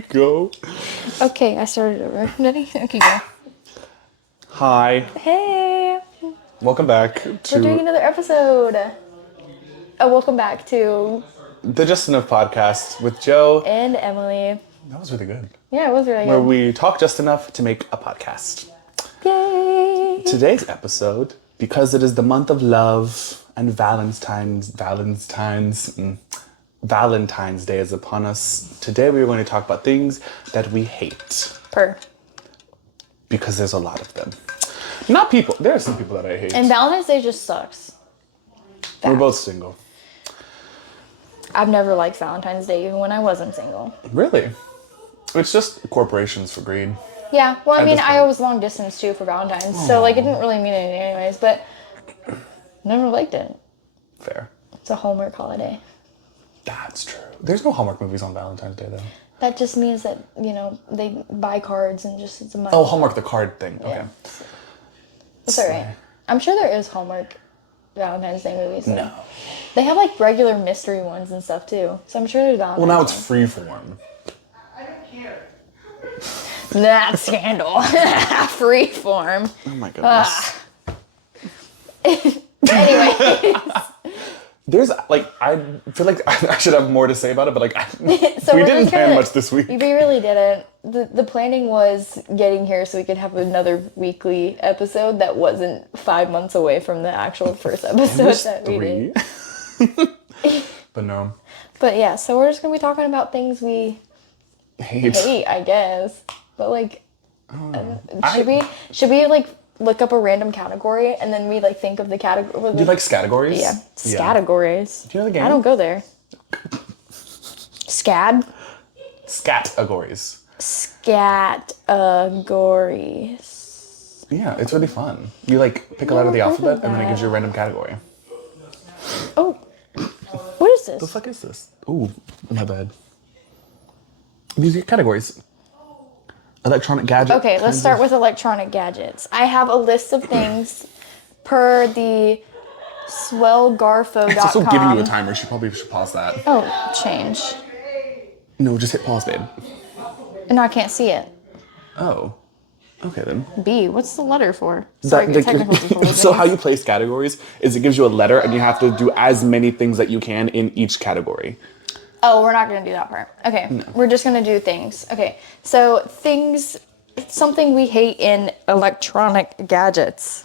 Go. Okay, I started over. Ready? Okay, go. Hi. Hey! Welcome back We're doing to another episode. Welcome back to the Just Enough podcast with Joe. and Emily. That was really good. Yeah, it was really Where good. we talk just enough to make a podcast. Yay! Today's episode, because it is the month of love and Valentine's Day is upon us. Today we are going to talk about things that we hate. Because there's a lot of them. Not people. There are some people that I hate. And Valentine's Day just sucks. We're both single. I've never liked Valentine's Day, even when I wasn't single. Really? It's just corporations for greed. Yeah, well, I At mean, this I point. was long distance too for Valentine's, so like it didn't really mean anything anyways, but never liked it. Fair. It's a Hallmark holiday. That's true. There's no Hallmark movies on Valentine's Day, though. That just means that, you know, they buy cards and just it's a money. Oh, Hallmark, the card thing. Okay. Yeah. It's alright. I'm sure there is Hallmark Valentine's Day movies. No. They have like regular mystery ones and stuff too. So I'm sure there's Valentine's Well, now it's Day. freeform. That scandal. Freeform. Oh my goodness. Anyway. There's, like, I feel like I should have more to say about it, but, like, So we we're didn't just plan gonna- much this week. We really didn't. The planning was getting here so we could have another weekly episode that wasn't 5 months away from the actual first episode There's that we did. 3. But no. But yeah, so we're just gonna be talking about things we Hate. hate, I guess. But like, Oh. should we like look up a random category and then we like think of the category? Do you like categories? Yeah, categories. Do you know the game? I don't go there. Scad? Categories. Categories. Yeah, it's really fun. You, like, pick a letter of the Never heard of alphabet, and then it gives you a that. random category. Oh, what is The this? fuck is this? Ooh, my bad. These are categories. Electronic gadget. Okay, let's start with electronic gadgets. I have a list of things per the swellgarfo.com. It's also giving you a timer. She probably should pause that. Oh, change. No, just hit pause, babe. No, I can't see it. Oh. Okay, then. B, what's the letter for? Sorry, technical difficulties. So how you place categories is it gives you a letter and you have to do as many things that you can in each category. Oh, we're not going to do that part. Okay, we're just going to do things. Okay, so things, something we hate in electronic gadgets.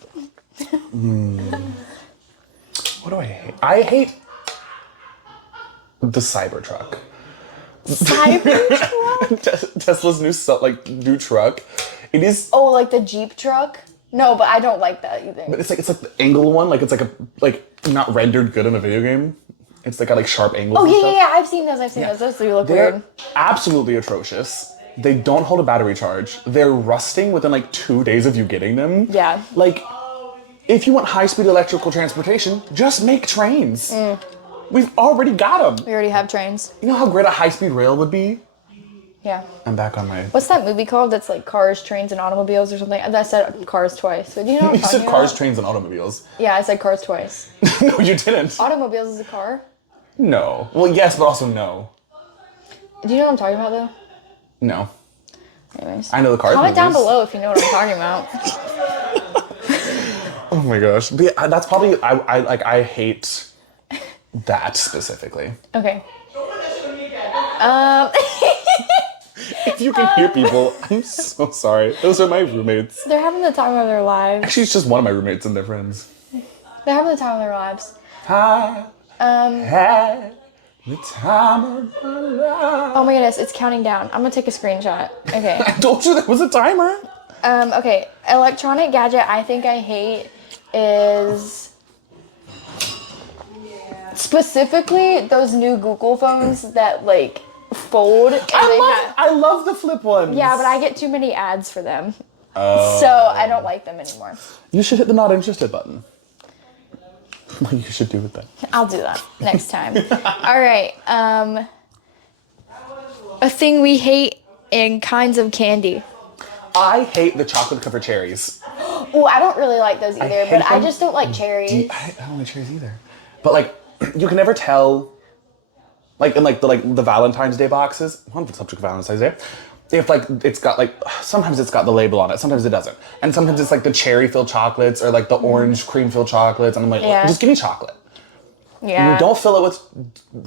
What do I hate? I hate the Cybertruck. Cybertruck? Tesla's new truck. It is, Oh, like the Jeep truck? No, but I don't like that either. but it's like the angle one. Like it's like not rendered good in a video game. It's like got like sharp angles. Oh, and yeah, stuff. yeah, yeah, I've seen those. Those do look They're weird. absolutely atrocious. They don't hold a battery charge. They're rusting within like 2 days of you getting them. Yeah. Like, if you want high-speed electrical transportation, just make trains. We've already got them. We already have trains. You know how great a high-speed rail would be? Yeah. I'm back on my... What's that movie called that's like cars, trains, and automobiles or something? That said cars twice. So do you know what I'm You said talking cars, about? trains, and automobiles. Yeah, I said cars twice. No, you didn't. Automobiles is a car? No. Well, yes, but also no. Do you know what I'm talking about though? No. Anyways. I know the cars Comment down movies. below if you know what I'm talking about. Oh my gosh. But yeah, that's probably... I hate that specifically. Okay. If you can hear people, I'm so sorry. Those are my roommates. They're having the time of their lives. Actually, it's just one of my roommates and their friends. They're having the time of their lives. I had the time of my life. Oh my goodness, it's counting down. I'm gonna take a screenshot. Okay. I told you there was a timer. Okay. Electronic gadget I think I hate is specifically those new Google phones that like fold. And I love the flip ones. yeah, but I get too many ads for them. Oh. So I don't like them anymore. You should hit the not interested button. Well, you should do it then. I'll do that next time. All right. A thing we hate in kinds of candy. I hate the chocolate covered cherries. Oh, I don't really like those either, hate but I them. just don't like cherries. I don't like cherries either. But like, you can never tell Like in like the Valentine's Day boxes. On the subject of Valentine's Day. If like it's got like sometimes it's got the label on it, sometimes it doesn't, and sometimes it's like the cherry filled chocolates or like the orange cream filled chocolates, and I'm like, just give me chocolate. Yeah. You don't fill it with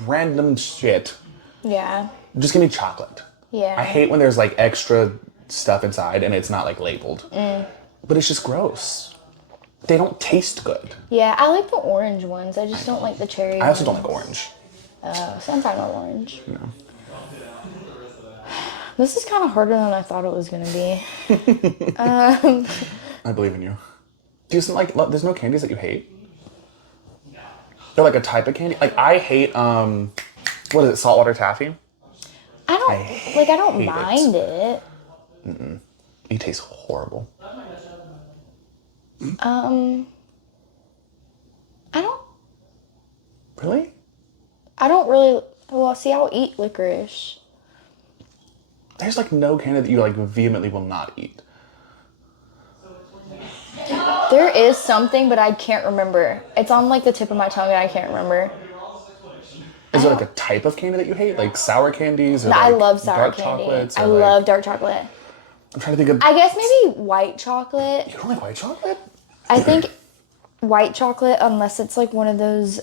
random shit. Yeah. Just give me chocolate. Yeah. I hate when there's like extra stuff inside and it's not like labeled. But it's just gross. They don't taste good. Yeah, I like the orange ones. I just don't like the cherry I also don't like orange. Oh, so I'm talking about orange. No. This is kind of harder than I thought it was going to be. I believe in you. Do you like, there's no candies that you hate? They're like a type of candy? Like I hate, what is it, saltwater taffy? I don't mind it. It tastes horrible. I don't. Really? I don't really. Well, see, I'll eat licorice. There's like no candy that you like vehemently will not eat. There is something, but I can't remember. It's on like the tip of my tongue and I can't remember. Is there like a type of candy that you hate? Like sour candies? Or No, like I love sour dark candy. chocolates? I love dark chocolate. I'm trying to think of... I guess maybe white chocolate. You don't like white chocolate? I think white chocolate, unless it's like one of those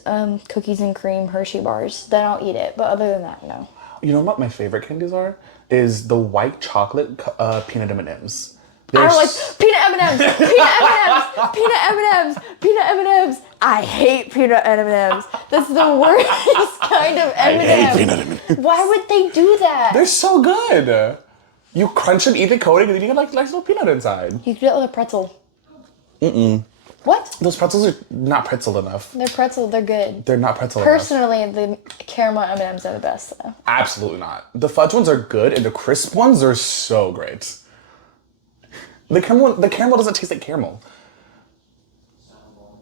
cookies and cream Hershey bars, then I'll eat it. But other than that, no. You know what my favorite candies are? Is the white chocolate peanut M&Ms. I don't like peanut M&Ms, peanut M&Ms. I hate peanut M&Ms. That's the worst kind of M&M. I hate peanut M&Ms. Why would they do that? They're so good. You crunch and eat the coating and then you get like nice little peanut inside. You could do it with a pretzel. What? Those pretzels are not pretzeled enough. They're pretzel, they're good. They're not pretzeled enough. Personally, the caramel M&Ms are the best though. Absolutely not. The fudge ones are good and the crisp ones are so great. The caramel doesn't taste like caramel.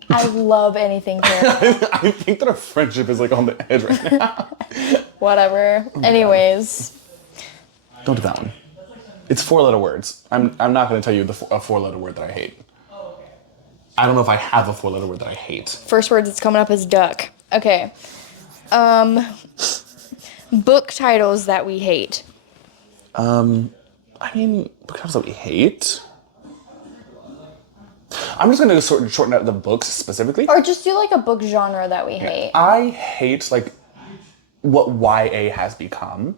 I love anything caramel. I think that our friendship is like on the edge right now. Whatever. Anyways. Don't do that one. It's 4-letter words. I'm not going to tell you a 4-letter word that I hate. I don't know if I have a 4-letter word that I hate. First word that's coming up is duck. Okay. Book titles that we hate. I mean, book titles that we hate? I'm just going to shorten out the books specifically. Or just do like a book genre that we hate. I hate like what YA has become.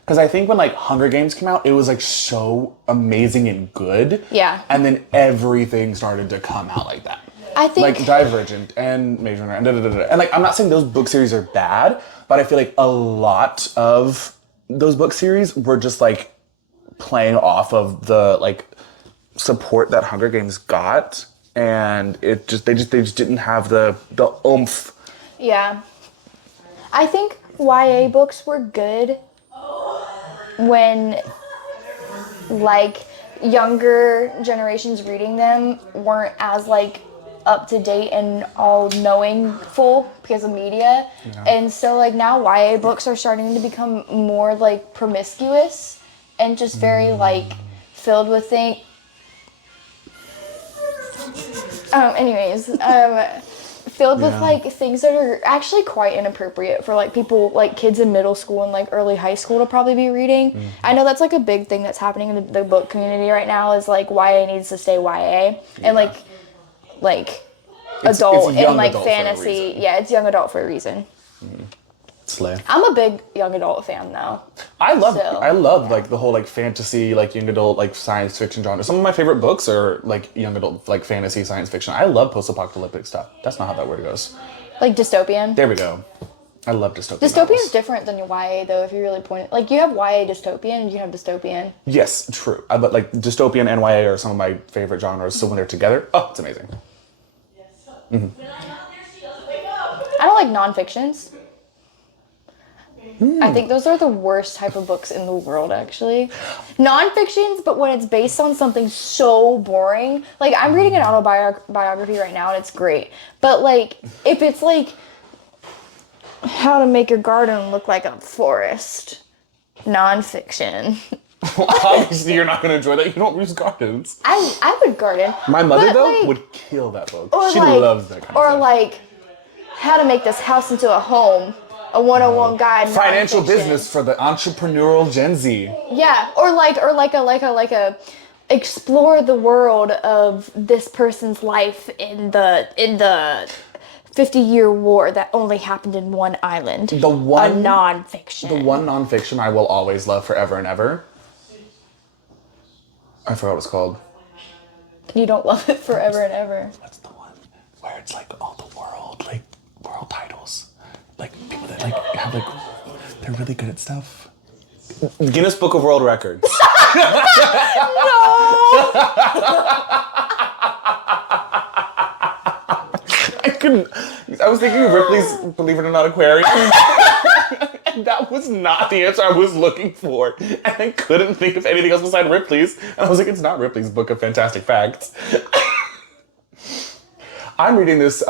Because I think when like Hunger Games came out, it was like so amazing and good. Yeah. And then everything started to come out like that. I think like Divergent and Maze Runner and da-da-da-da. And like I'm not saying those book series are bad, but I feel like a lot of those book series were just like playing off of the like support that Hunger Games got, and they just didn't have the oomph. Yeah. I think YA books were good when like younger generations reading them weren't as like up to date and all knowing full because of media. Yeah. And so like now YA books are starting to become more like promiscuous and just very like filled with things. Filled with like things that are actually quite inappropriate for like people, like kids in middle school and like early high school to probably be reading. Mm-hmm. I know that's like a big thing that's happening in the book community right now is like YA needs to stay YA and like adult and like fantasy. Yeah, it's young adult for a reason. Mm-hmm. Slay. I'm a big young adult fan though. I love like the whole like fantasy, like young adult, like science fiction genre. Some of my favorite books are like young adult, like fantasy science fiction. I love post-apocalyptic stuff. That's not how that word goes. Like dystopian. There we go. I love dystopian. Dystopian is different than your YA though. If you really point it, like you have YA dystopian and you have dystopian. Yes, true. But like dystopian and YA are some of my favorite genres. So when they're together, oh, it's amazing. Mm-hmm. I don't like non-fictions. I think those are the worst type of books in the world, actually. Non-fictions, but when it's based on something so boring. Like, I'm reading an autobiography right now, and it's great. But, like, if it's, like, how to make your garden look like a forest, non-fiction. Well, obviously, you're not going to enjoy that. You don't use gardens. I would garden. My mother, though, would kill that book. She loves that kind of stuff. Or, like, how to make this house into a home. a 101 guide. Financial nonfiction. business for the entrepreneurial Gen Z. Yeah, or like a explore the world of this person's life in the 50-year war that only happened in one island. The one a nonfiction. The one nonfiction I will always love forever and ever. I forgot what it's called. You don't love it forever and ever. That's the one where it's like all the world titles. Like people that like have like they're really good at stuff. Guinness Book of World Records. I was thinking of Ripley's Believe It or Not Aquarium. And that was not the answer I was looking for. And I couldn't think of anything else besides Ripley's. And I was like, it's not Ripley's Book of Fantastic Facts. I'm reading this,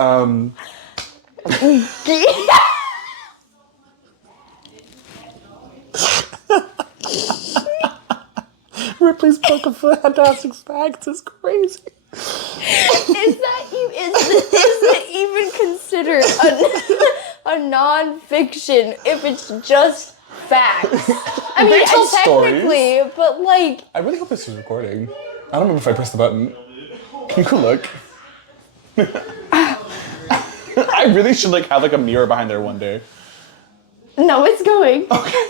Ripley's Book of Fantastic Facts is crazy. Is it even considered a nonfiction if it's just facts? I mean, They tell technically, but like. I really hope this is recording. I don't know if I pressed the button. Can you go look? I really should like have like a mirror behind there one day. No, it's going. Okay.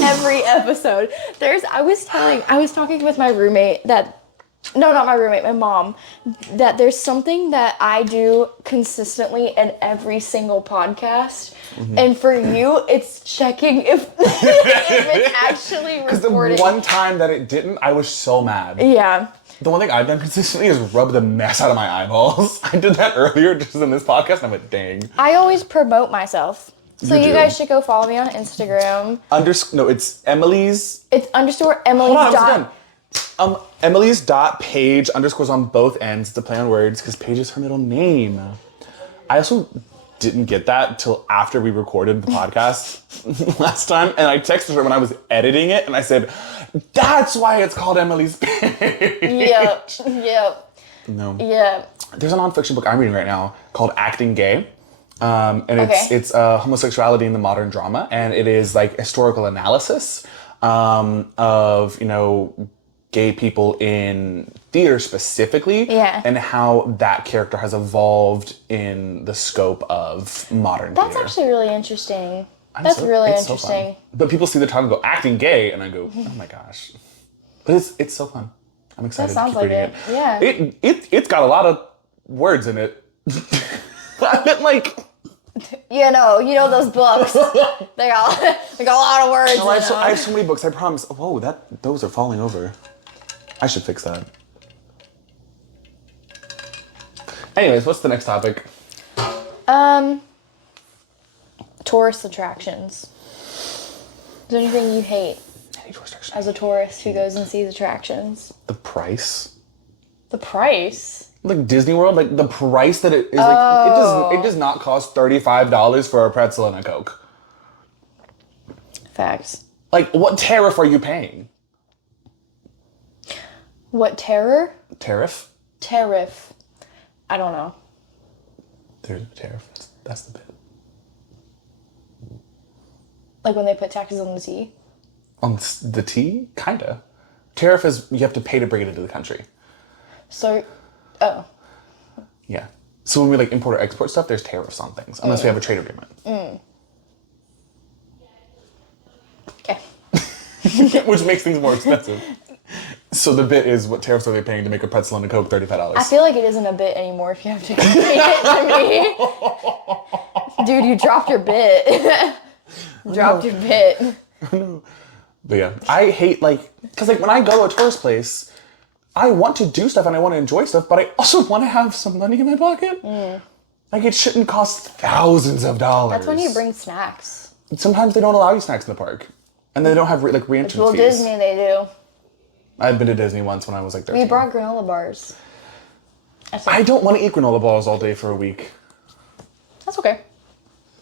Every episode. I was talking with my roommate not my roommate, my mom, that there's something that I do consistently in every single podcast. Mm-hmm. And for you, it's checking if it's actually recording. Because the one time that it didn't, I was so mad. Yeah. The one thing I've done consistently is rub the mess out of my eyeballs. I did that earlier just in this podcast and I went, dang. I always promote myself. So you guys should go follow me on Instagram. It's Emily's. It's _ Emily's Hold on, dot. Emily's dot page underscores on both ends to play on words because Paige is her middle name. I also didn't get that till after we recorded the podcast last time, and I texted her when I was editing it, and I said, "That's why it's called Emily's page." Yep. No. Yeah. There's a nonfiction book I'm reading right now called Acting Gay. And it's Okay. homosexuality in the modern drama, and it is like historical analysis of gay people in theater specifically, and how that character has evolved in the scope of modern That's theater. actually really interesting. It's Interesting. so fun. But people see the title and go acting gay, and I go, oh my gosh! But it's so fun. I'm excited to keep reading it. Yeah. It's got a lot of words in it. I meant like. You know those books. they got a lot of words. No, I have so many books. I promise. Whoa, those are falling over. I should fix that. Anyways, what's the next topic? Tourist attractions. Is there anything you hate Any tourist attractions? as a tourist who goes and sees attractions? The price. The price. Like Disney World, like the price that it is, like it does not cost $35 for a pretzel and a Coke. Facts. Like, what tariff are you paying? What terror? Tariff? Tariff. I don't know. There's a tariff. That's the bit. Like when they put taxes on the tea? On the tea? Kinda. Tariff is you have to pay to bring it into the country. So, oh. Yeah. So when we like import or export stuff, there's tariffs on things, unless we have a trade agreement. Okay. Which makes things more expensive. So the bit is, what tariffs are they paying to make a pretzel and a Coke $35? I feel like it isn't a bit anymore if you have to explain it to me. Dude, you dropped your bit. Dropped your bit. But yeah, I hate because when I go to a tourist place, I want to do stuff and I want to enjoy stuff, but I also want to have some money in my pocket. Like, it shouldn't cost thousands of dollars. That's when you bring snacks. Sometimes they don't allow you snacks in the park. And they don't have re-entrance Well, fees. Disney, they do. I've been to Disney once when I was like 13. We brought granola bars. I don't want to eat granola bars all day for a week. That's okay.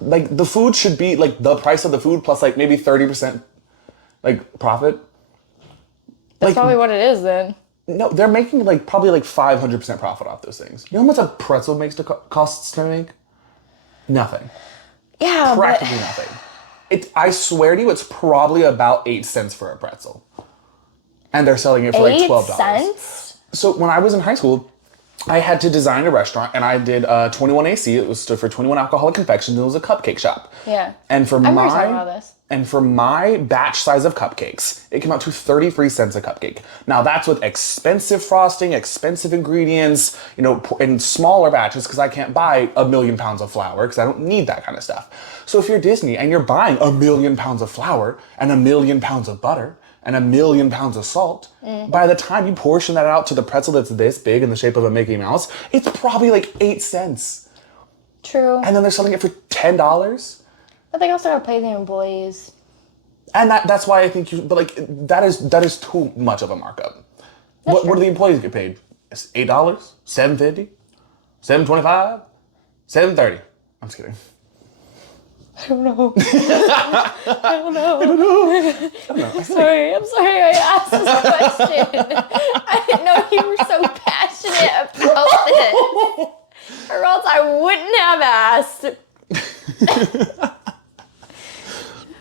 Like, the food should be like the price of the food plus like maybe 30% like profit. That's probably what it is then. No, they're making probably 500% profit off those things. You know how much a pretzel makes costs to make? Nothing. Yeah, Practically nothing. I swear to you, it's probably about 8 cents for a pretzel. And they're selling it for like $12. 8 cents? So when I was in high school, I had to design a restaurant, and I did 21AC. It was stood for 21 Alcoholic Confections, and it was a cupcake shop. Yeah. And for I remember talking about this. my batch size of cupcakes, it came out to 33 cents a cupcake. Now that's with expensive frosting, expensive ingredients, in smaller batches, because I can't buy 1,000,000 pounds of flour because I don't need that kind of stuff. So if you're Disney and you're buying 1,000,000 pounds of flour and 1,000,000 pounds of butter and 1,000,000 pounds of salt, by the time you portion that out to the pretzel that's this big in the shape of a Mickey Mouse, it's probably like 8 cents. True. And then they're selling it for $10. But they also gotta pay the employees. And that's why I think that is too much of a markup. What do the employees get paid? It's $8, $7.50, $7.25, $7.30. I'm just kidding. I don't know. I don't know. I'm sorry I asked this question. I didn't know you were so passionate about this. Or else I wouldn't have asked.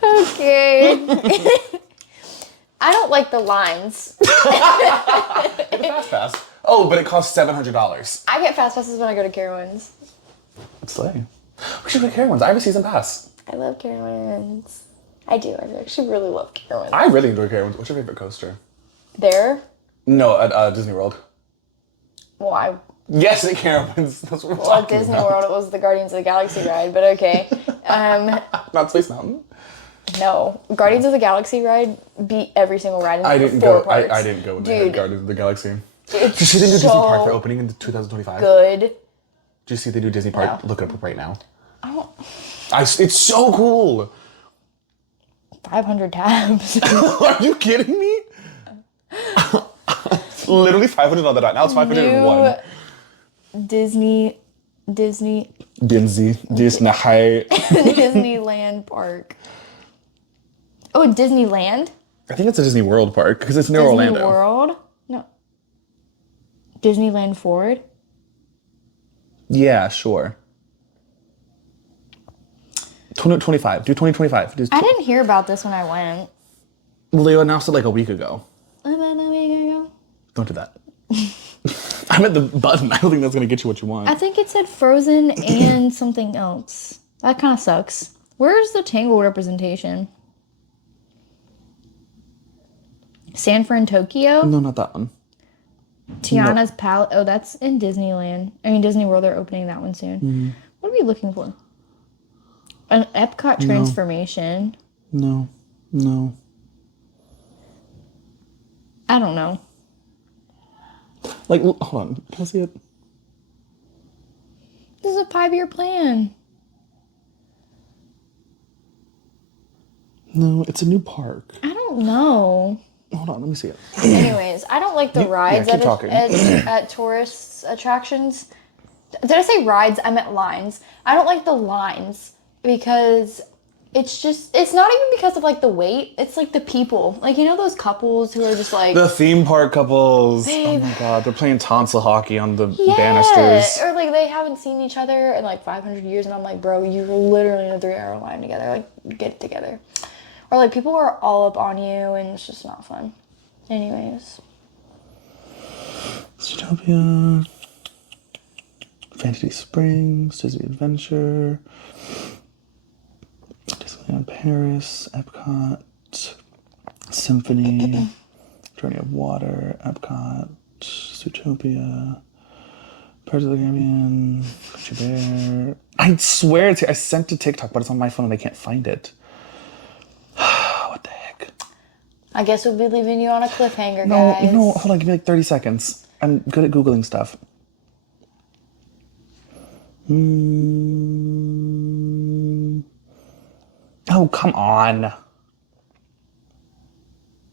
Okay. I don't like the lines. Get a fast pass. Oh, but it costs $700. I get fast passes when I go to Carowinds. Slay. We should go to Carowinds. I have a season pass. I love Carowinds. I do. I actually really love Carowinds. I really enjoy Carowinds. What's your favorite coaster? There? No, at Disney World. Well, Yes, at Carowinds. That's what we're at talking Disney about. World, it was the Guardians of the Galaxy ride, but okay. Not Space Mountain. No, Guardians of the Galaxy ride beat every single ride in I didn't four go. parts. I didn't go when they had Dude, Guardians of the Galaxy. it's Did you see they do Disney so Park for opening in 2025? good. Did you see they do Disney Park? No. Look it up right now. I don't. It's so cool. 500 tabs. Are you kidding me? Literally 500 on the dot. Now it's 501. Disney Disney. Disneyland Park. Oh, Disneyland? I think it's a Disney World park because it's near Disney Orlando. World? No. Disneyland Forward? Yeah, sure. 2025. Do 2025. I didn't hear about this when I went. Leo announced it like a week ago. About a week ago. Don't do that. I meant the button. I don't think that's going to get you what you want. I think it said Frozen and something else. That kind of sucks. Where's the Tangled representation? San Fran, Tokyo? No, not that one. Tiana's Palace. Oh, that's in Disneyland. I mean, Disney World, they're opening that one soon. Mm-hmm. What are we looking for? An Epcot transformation. No. I don't know. Like, hold on. Can I see it? This is a 5-year plan. No, it's a new park. I don't know. Hold on, let me see it. Anyways, I don't like the rides keep talking. at tourist attractions. Did I say rides? I meant lines. I don't like the lines because it's not even because of like the wait. It's like the people. Like, you know those couples who are just like... The theme park couples. Babe. Oh my god, they're playing tonsil hockey on the Yeah, banisters. or like they haven't seen each other in like 500 years and I'm like, bro, you're literally in a 3-hour line together. Like, get it together. Or like people are all up on you and it's just not fun. Anyways. Zootopia, Fantasy Springs, Disney Adventure, Disneyland Paris, Epcot, Symphony, Journey of Water, Epcot, Zootopia, Pirates of the Caribbean, Country Bear. I swear I sent to TikTok, but it's on my phone and I can't find it. What the heck? I guess we'll be leaving you on a cliffhanger, guys. No, hold on, give me like 30 seconds. I'm good at Googling stuff. Oh, come on.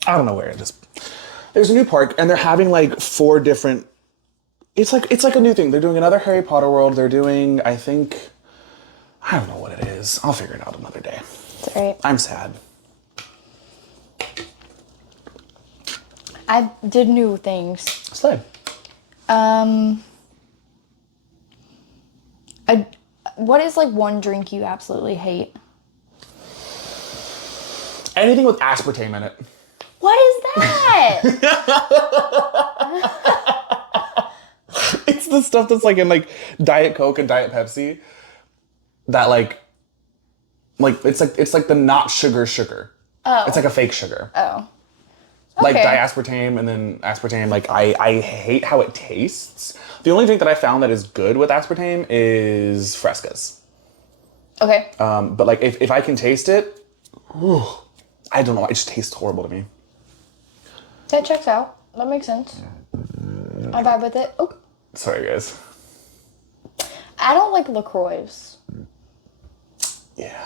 I don't know where it is. There's a new park, and they're having like 4 different... It's like a new thing. They're doing another Harry Potter world. They're doing, I think... I don't know what it is. I'll figure it out another day. It's alright. I'm sad. I did new things. Slay. What is like one drink you absolutely hate? Anything with aspartame in it. What is that? It's the stuff that's like in like Diet Coke and Diet Pepsi. That like it's like the not sugar. Oh. It's like a fake sugar. Oh. Like Okay. diaspartame and then aspartame. Like I hate how it tastes. The only drink that I found that is good with aspartame is Fresca's. Okay. But like if I can taste it, whew, I don't know. It just tastes horrible to me. That checks out. That makes sense. I vibe with it. Oh. Sorry, guys. I don't like LaCroix. Yeah.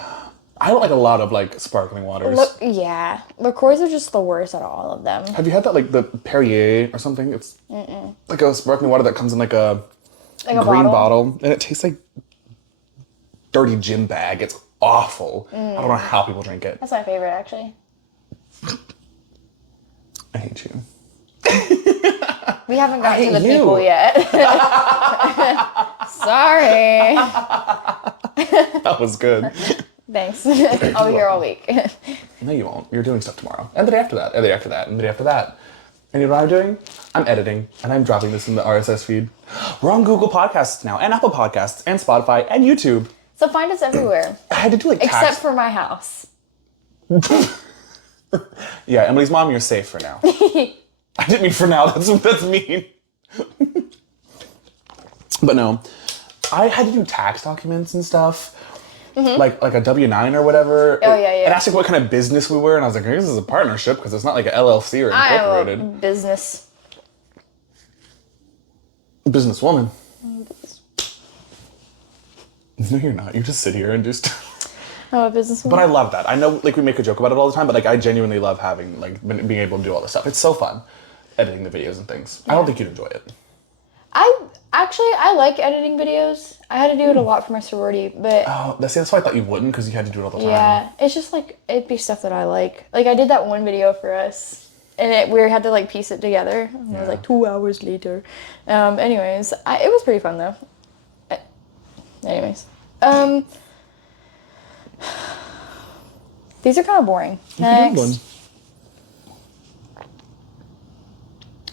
I don't like a lot of like sparkling waters. Yeah. LaCroix are just the worst out of all of them. Have you had that like the Perrier or something? It's like a sparkling water that comes in like a Like a green bottle, and it tastes like dirty gym bag. It's awful. I don't know how people drink it. That's my favorite, actually. I hate you. We haven't gotten to the hate you. people yet. Sorry. That was good. Thanks. I'll be here all week. No, you won't. You're doing stuff tomorrow. And the day after that. And the day after that. And the day after that. And you know what I'm doing? I'm editing. And I'm dropping this in the RSS feed. We're on Google Podcasts now. And Apple Podcasts. And Spotify. And YouTube. So find us everywhere. I had to do like Except for my house. Yeah, Emily's mom, you're safe for now. I didn't mean for now. That's mean. But no. I had to do tax documents and stuff. Like a W-9 or whatever. Oh, yeah. And asked like what kind of business we were, and I was like, this is a partnership because it's not like an LLC or I incorporated. am a business. Businesswoman. No, you're not. You just sit here and just. I'm a businesswoman. But I love that. I know, like, we make a joke about it all the time, but like, I genuinely love having being able to do all this stuff. It's so fun, editing the videos and things. I don't think you'd enjoy it. I like editing videos. I had to do it a lot for my sorority, but Oh, that's why I thought you wouldn't, because you had to do it all the time. yeah, it's just like it'd be stuff that I like. Like I did that one video for us, and we had to like piece it together. And it was like 2 hours later. Anyways, it was pretty fun though. Anyways, these are kind of boring. Next.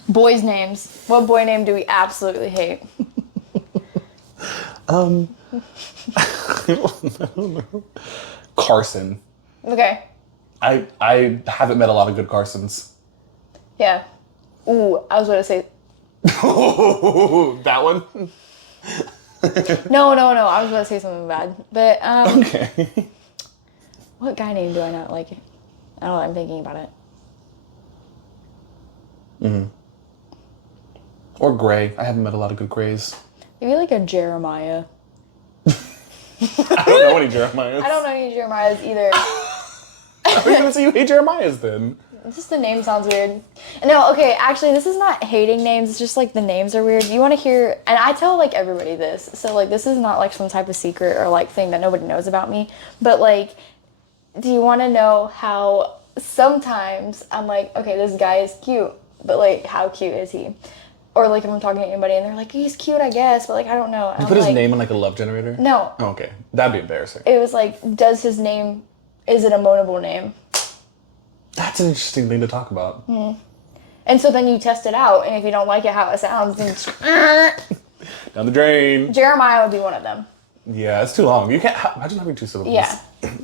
Boys' names. What boy name do we absolutely hate? I don't know. Carson. Okay. I haven't met a lot of good Carsons. Yeah. Ooh, I was going to say. That one? No. I was going to say something bad. But, Okay. what guy name do I not like? I don't know. I'm thinking about it. Or Gray. I haven't met a lot of good Grays. Maybe like a Jeremiah. I don't know any Jeremiahs. I don't know any Jeremiahs either. I was gonna say you hate Jeremiahs then. Just the name sounds weird. No, okay, actually, this is not hating names. It's just like the names are weird. You want to hear, and I tell like everybody this, so like this is not like some type of secret or like thing that nobody knows about me. But like, do you want to know how sometimes I'm like, okay, this guy is cute, but like, how cute is he? Or like if I'm talking to anybody and they're like, he's cute, I guess, but like I don't know. And You I'm put his like, name in like a love generator? No, Oh, okay. That'd be embarrassing. it was like, is it a moanable name? That's an interesting thing to talk about. And so then you test it out, and if you don't like it how it sounds, then Down the drain. Jeremiah would be one of them. Yeah, it's too long. You can't. Imagine having two syllables. Yeah.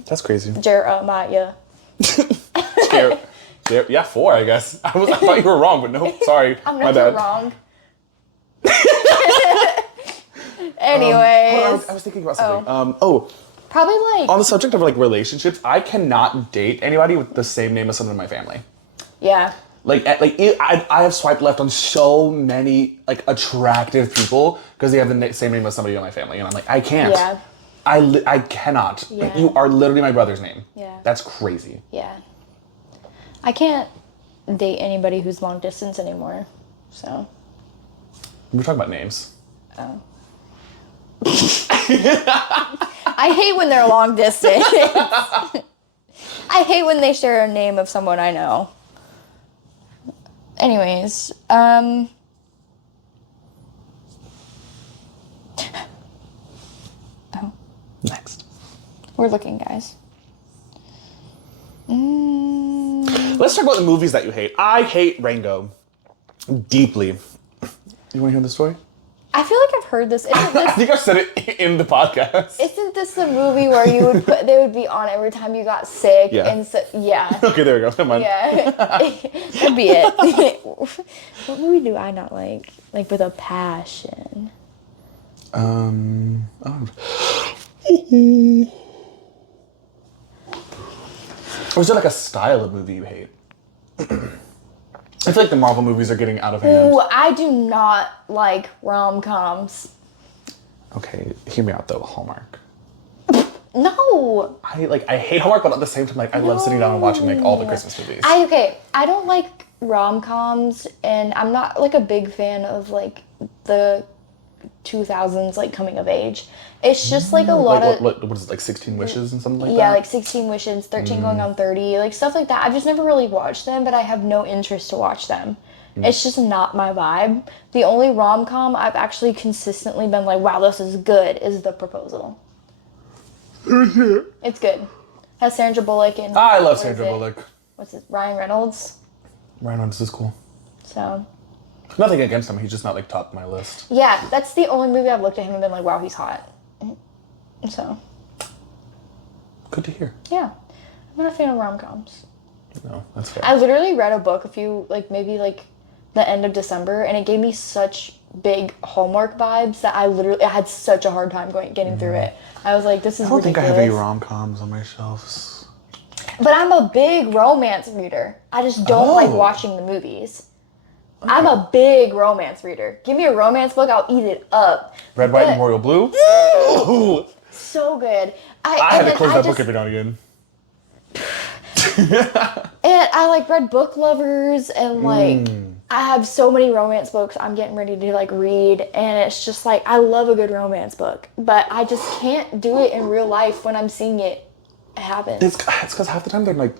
That's crazy. Jeremiah. Yeah, 4, I guess. I thought you were wrong, but no, sorry. I'm My not bad. wrong. Anyways. Hold on, I was thinking about something. Probably like, On the subject of like relationships, I cannot date anybody with the same name as someone in my family. yeah. I have swiped left on so many like attractive people because they have the same name as somebody in my family, and I'm like, I can't. Yeah. I cannot. Yeah. You are literally my brother's name. Yeah. That's crazy. Yeah. I can't date anybody who's long distance anymore, so. We're talking about names. Oh. I hate when they're long distance. I hate when they share a name of someone I know. Anyways, oh, We're looking, guys. Let's talk about the movies that you hate. I hate Rango deeply. You want to hear the story? I feel like I've heard this. Isn't I this, think I've said it in the podcast. isn't this the movie where you would put, they would be on every time you got sick? Yeah. And so, yeah. Okay, there we go. Never mind. Yeah. That'd be it. What movie do I not like? Like with a passion. Or is there like a style of movie you hate? I feel like the Marvel movies are getting out of hand. Ooh, I do not like rom-coms. Okay, hear me out though. Hallmark. No. I hate Hallmark, but at the same time, like I love sitting down and watching like all the Christmas movies. I don't like rom-coms, and I'm not like a big fan of like the 2000s like coming of age. It's just like a lot of what is it, like 16 Wishes and something like that? yeah, like 16 Wishes, 13 Going on 30, like stuff like that. I've just never really watched them, but I have no interest to watch them. It's just not my vibe. The only rom-com I've actually consistently been like, wow, this is good, is The Proposal. It's good. Has Sandra Bullock and I love what Sandra is it? Bullock. What's it? Ryan Reynolds. Ryan Reynolds is cool. So Nothing against him. He's just not like top of my list. yeah, that's the only movie I've looked at him and been like, wow, he's hot. So Good to hear. yeah, I'm not a fan of rom-coms. No, that's fair. I literally read a book maybe the end of December, and it gave me such big Hallmark vibes that I had such a hard time getting through it. I was like, this is I don't think I have ridiculous. any rom-coms on my shelves. But I'm a big romance reader. I just don't like watching the movies. Okay. I'm a big romance reader. Give me a romance book, I'll eat it up. Red, White, and Royal Blue? Ooh. So good. I had to close that book every now and again. And I like read Book Lovers, and like I have so many romance books I'm getting ready to like read, and it's just like I love a good romance book, but I just can't do it in real life when I'm seeing it happen. It's because half the time they're like,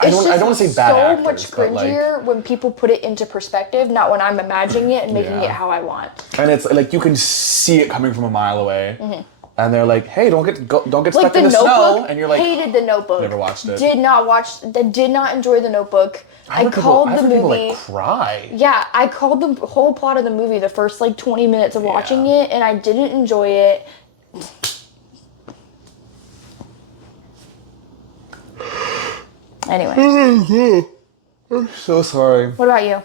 I It's don't want to say bad so actors, much but like, cringier when people put it into perspective, not when I'm imagining it and making Yeah. it how I want. and it's like you can see it coming from a mile away, and they're like, "Hey, don't get Like stuck The in the snow," Notebook, and you're like, hated The Notebook. Never watched it. Did not enjoy The Notebook. I called the people movie. like cry. Yeah, I called the whole plot of the movie the first like 20 minutes of watching it, and I didn't enjoy it. Anyway, I'm so sorry. what about you?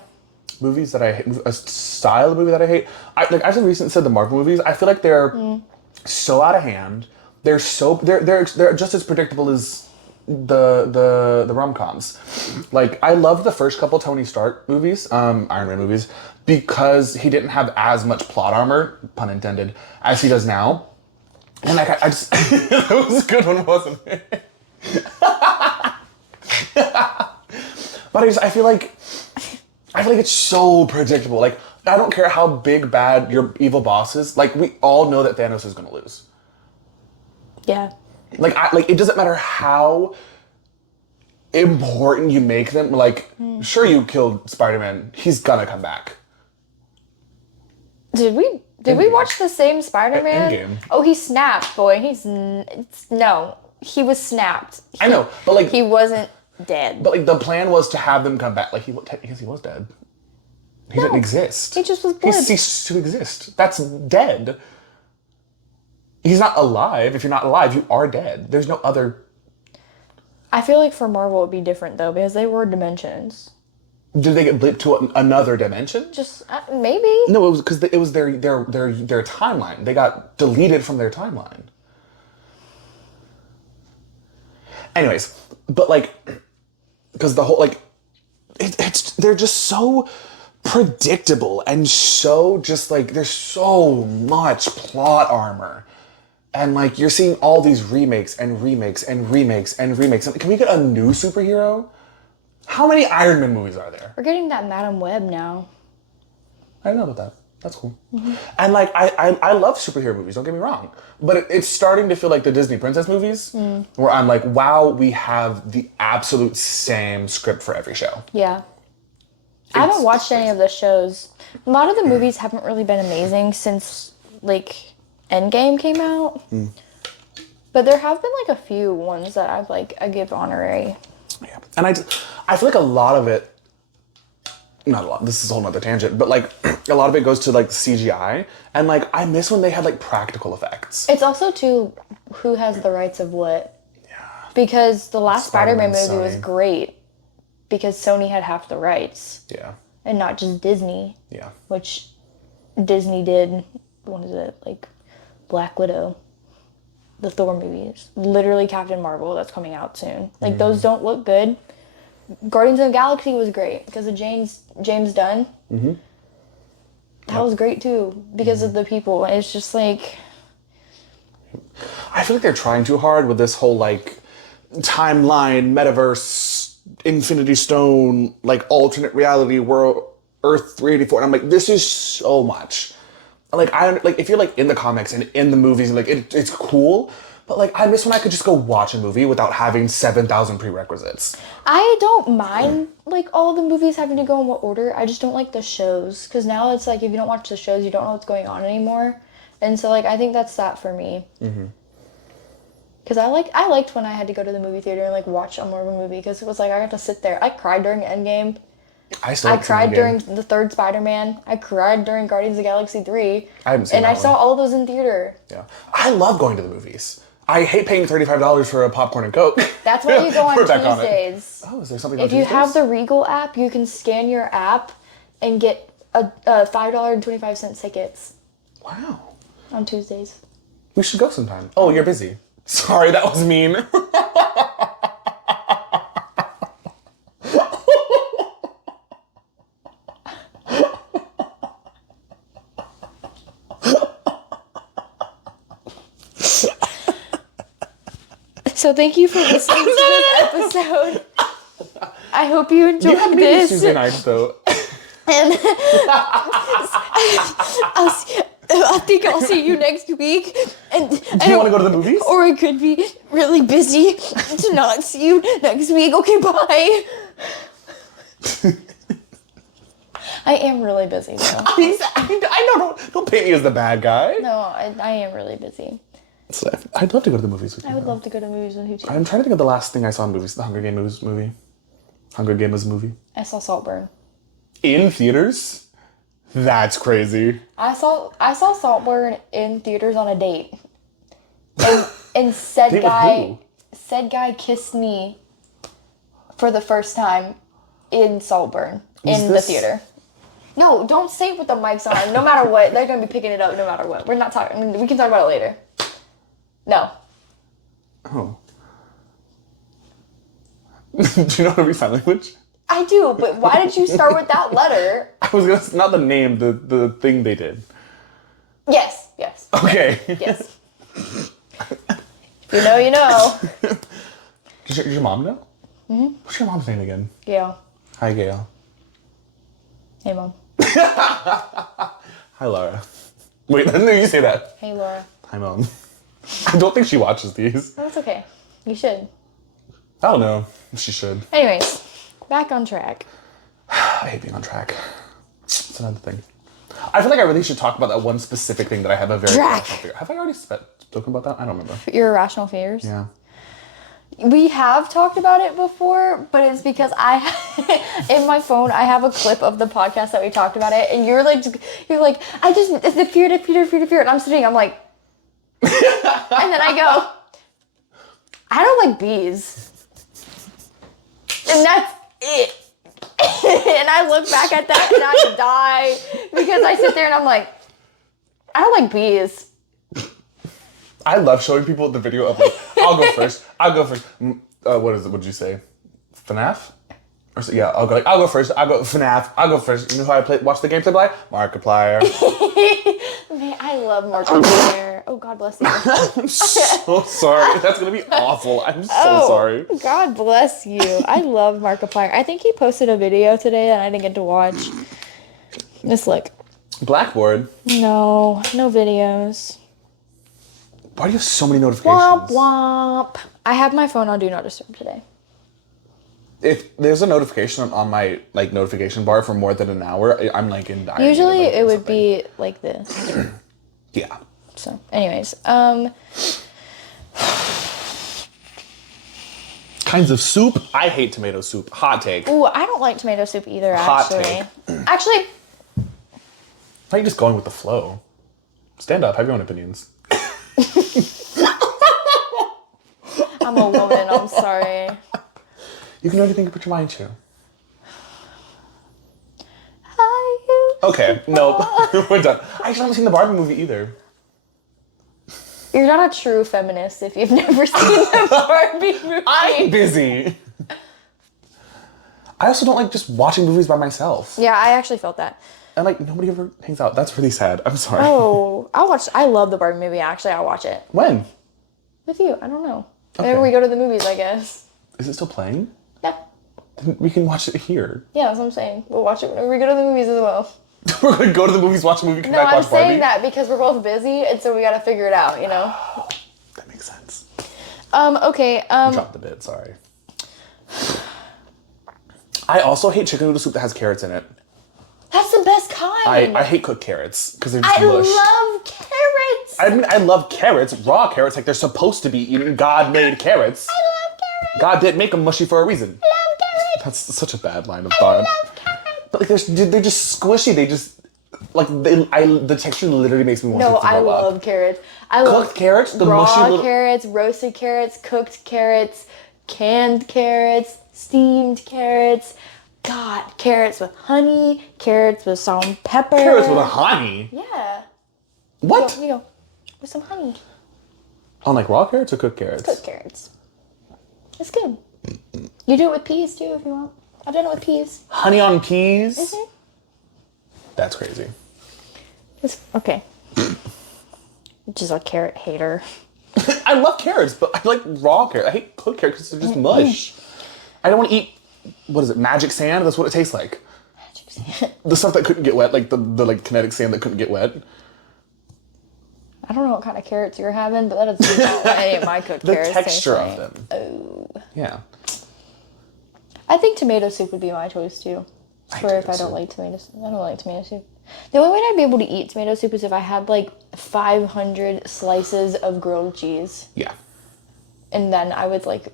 Movies that I hate, a style of movie that I hate. I just recently said the Marvel movies. I feel like they're so out of hand. They're just as predictable as the rom-coms. Like I loved the first couple Tony Stark movies, Iron Man movies, because he didn't have as much plot armor, pun intended, as he does now. And like I just that was a good one, wasn't it? But I feel like it's so predictable. Like I don't care how big bad your evil boss is. Like we all know that Thanos is gonna lose. Yeah. Like it doesn't matter how important you make them. Like sure you killed Spider-Man, he's gonna come back. Did we watch the same Spider-Man? Endgame. Oh, he snapped, boy. No, he was snapped. I know, but like He wasn't dead. But like the plan was to have them come back. Like he was dead. He didn't exist. He just was He blood. ceased to exist. That's dead. He's not alive. If you're not alive, you are dead. There's no other. I feel like for Marvel it'd be different though, because they were dimensions. Did they get blipped to another dimension? Just maybe. No, it was because it was their timeline. They got deleted from their timeline. Anyways, but like, because the whole like, they're just so predictable and so just like there's so much plot armor. And like you're seeing all these remakes and remakes and remakes and remakes. Can we get a new superhero? How many Iron Man movies are there? We're getting that Madam Web now. I don't know about that. That's cool. And like I love superhero movies, don't get me wrong. But it's starting to feel like the Disney princess movies where I'm like, wow, we have the absolute same script for every show. Yeah. I haven't watched any of the shows. A lot of the movies haven't really been amazing since like Endgame came out. But there have been like a few ones that I've like I give honorary. Yeah. And I feel like a lot of it, not a lot, this is a whole nother tangent, but like a lot of it goes to like CGI. And like I miss when they had like practical effects. It's also too who has the rights of what. Yeah. Because the last Spider-Man movie was great because Sony had half the rights. Yeah. And not just Disney. Yeah. Which Disney did, what is it, like Black Widow, the Thor movies, literally Captain Marvel that's coming out soon. Like those don't look good. Guardians of the Galaxy was great because of James Gunn. Mm-hmm. That was great too because of the people. It's just like I feel like they're trying too hard with this whole like timeline, metaverse, Infinity Stone, like alternate reality world, Earth 384, and I'm like, this is so much. Like if you're like in the comics and in the movies, like it's cool, but like I miss when I could just go watch a movie without having 7,000 prerequisites. I don't mind like all the movies having to go in what order. I just don't like the shows because now it's like if you don't watch the shows, you don't know what's going on anymore, and so like I think that's that for me. Mm-hmm. Because I liked when I had to go to the movie theater and like watch a Marvel movie because it was like I got to sit there. I cried during Endgame. I cried during the third Spider-Man. I cried during Guardians of the Galaxy 3. I haven't seen and that I one. saw all those in theater. Yeah, I love going to the movies. I hate paying $35 for a popcorn and Coke. That's why you go on Tuesdays. Oh, is there something? If you have the Regal app, you can scan your app and get a $5.25 tickets. Wow. On Tuesdays. We should go sometime. Oh, you're busy. Sorry, that was mean. So thank you for listening to this episode. I hope you enjoyed this. Tuesday nights though. And I think I'll see you next week. And do you want to go to the movies? Or I could be really busy to not see you next week. Okay, bye. I am really busy though. I know. Don't paint me as the bad guy. No, I am really busy. So, I'd love to go to the movies with you. I would love to go to movies with you too. I'm trying to think of the last thing I saw in movies. The Hunger Games movie. Hunger Games movie. I saw Saltburn. In theaters? That's crazy. I saw Saltburn in theaters on a date. And said guy kissed me for the first time in Saltburn the theater. No, don't say it with the mics on. No matter what, they're gonna be picking it up no matter what. We're not talking. We can talk about it later. No. Oh. Do you know how to read sign language? I do, but why did you start with that letter? I was gonna not the name, the thing they did. Yes. Okay. Yes. You know, you know. Does your mom know? Mm-hmm. What's your mom's name again? Gail. Hi, Gail. Hey, Mom. Hi, Laura. Wait, no, you say that. Hey, Laura. Hi, Mom. I don't think she watches these. That's okay. You should. I don't know. She should. Anyways, back on track. I hate being on track. It's another thing. I feel like I really should talk about that one specific thing that I have a very irrational fear. Have I already spoken about that? I don't remember. Your irrational fears? Yeah. We have talked about it before, but it's because in my phone, I have a clip of the podcast that we talked about it, and you're like, it's the fear, and I'm sitting, I'm like, and then I go, I don't like bees. And that's it. And I look back at that and I die because I sit there and I'm like, I don't like bees. I love showing people the video of like, I'll go first. What is it? What did you say? FNAF? Yeah, I'll go first. I'll go FNAF. I'll go first. You know how I watch the gameplay by? Markiplier. Man, I love Markiplier. Oh, God bless you. I'm so sorry. That's going to be awful. I'm so sorry. God bless you. I love Markiplier. I think he posted a video today that I didn't get to watch. Just look. Blackboard? No videos. Why do you have so many notifications? Womp womp. I have my phone on Do Not Disturb today. If there's a notification on my like notification bar for more than an hour, I'm like in dire. Usually it would be like this. Yeah. So, anyways, kinds of soup. I hate tomato soup. Hot take. Ooh, I don't like tomato soup either, Hot actually. Actually, Why are you just going with the flow? Stand up. Have your own opinions. I'm a woman. I'm sorry. You can do anything you put your mind to. Are you? Okay, nope. We're done. I actually haven't seen the Barbie movie either. You're not a true feminist if you've never seen the Barbie movie. I'm busy. I also don't like just watching movies by myself. Yeah, I actually felt that. And like nobody ever hangs out. That's really sad. I'm sorry. Oh, I love the Barbie movie. Actually, I'll watch it When? with you. I don't know. Okay. Whenever we go to the movies, I guess. Is it still playing? Yeah. Then we can watch it here. Yeah, that's what I'm saying. We'll watch it whenever we go to the movies as well. We're gonna go to the movies, watch a movie, come No, back, I'm watch Barbie. saying that because we're both busy, and so we gotta figure it out, you know? That makes sense. Okay, Dropped the bit, sorry. I also hate chicken noodle soup that has carrots in it. that's the best kind. I hate cooked carrots because they're just I mush. love carrots. I mean, I love carrots, raw carrots, like they're supposed to be eaten. God made carrots. I love carrots. God didn't make them mushy for a reason. I love carrots. That's such a bad line of I thought. love carrots. But like they're just squishy. They just the texture literally makes me want No, to throw I up. love carrots. I love Cooked carrots, the raw mushy little. carrots, roasted carrots, cooked carrots, canned carrots, steamed carrots. God, carrots with honey, carrots with salt and pepper. Carrots with a honey. Yeah. What? You know, with some honey. On like raw carrots or cooked carrots? Cooked carrots. It's good. You do it with peas too if you want. I've done it with peas. Honey on peas. Mm-hmm. That's crazy. It's okay. Just a carrot hater. I love carrots, but I like raw carrots. I hate cooked carrots because they're just mush. I don't want to eat. What is it? Magic sand? That's what it tastes like. Magic sand. The stuff that couldn't get wet, like the like kinetic sand that couldn't get wet. I don't know what kind of carrots you're having, but that doesn't what any of my cooked The carrots texture taste of like. them. Oh. Yeah. I think tomato soup would be my choice too. For if I don't like tomato soup. I don't like tomato soup. The only way I'd be able to eat tomato soup is if I had like 500 slices of grilled cheese. Yeah. And then I would like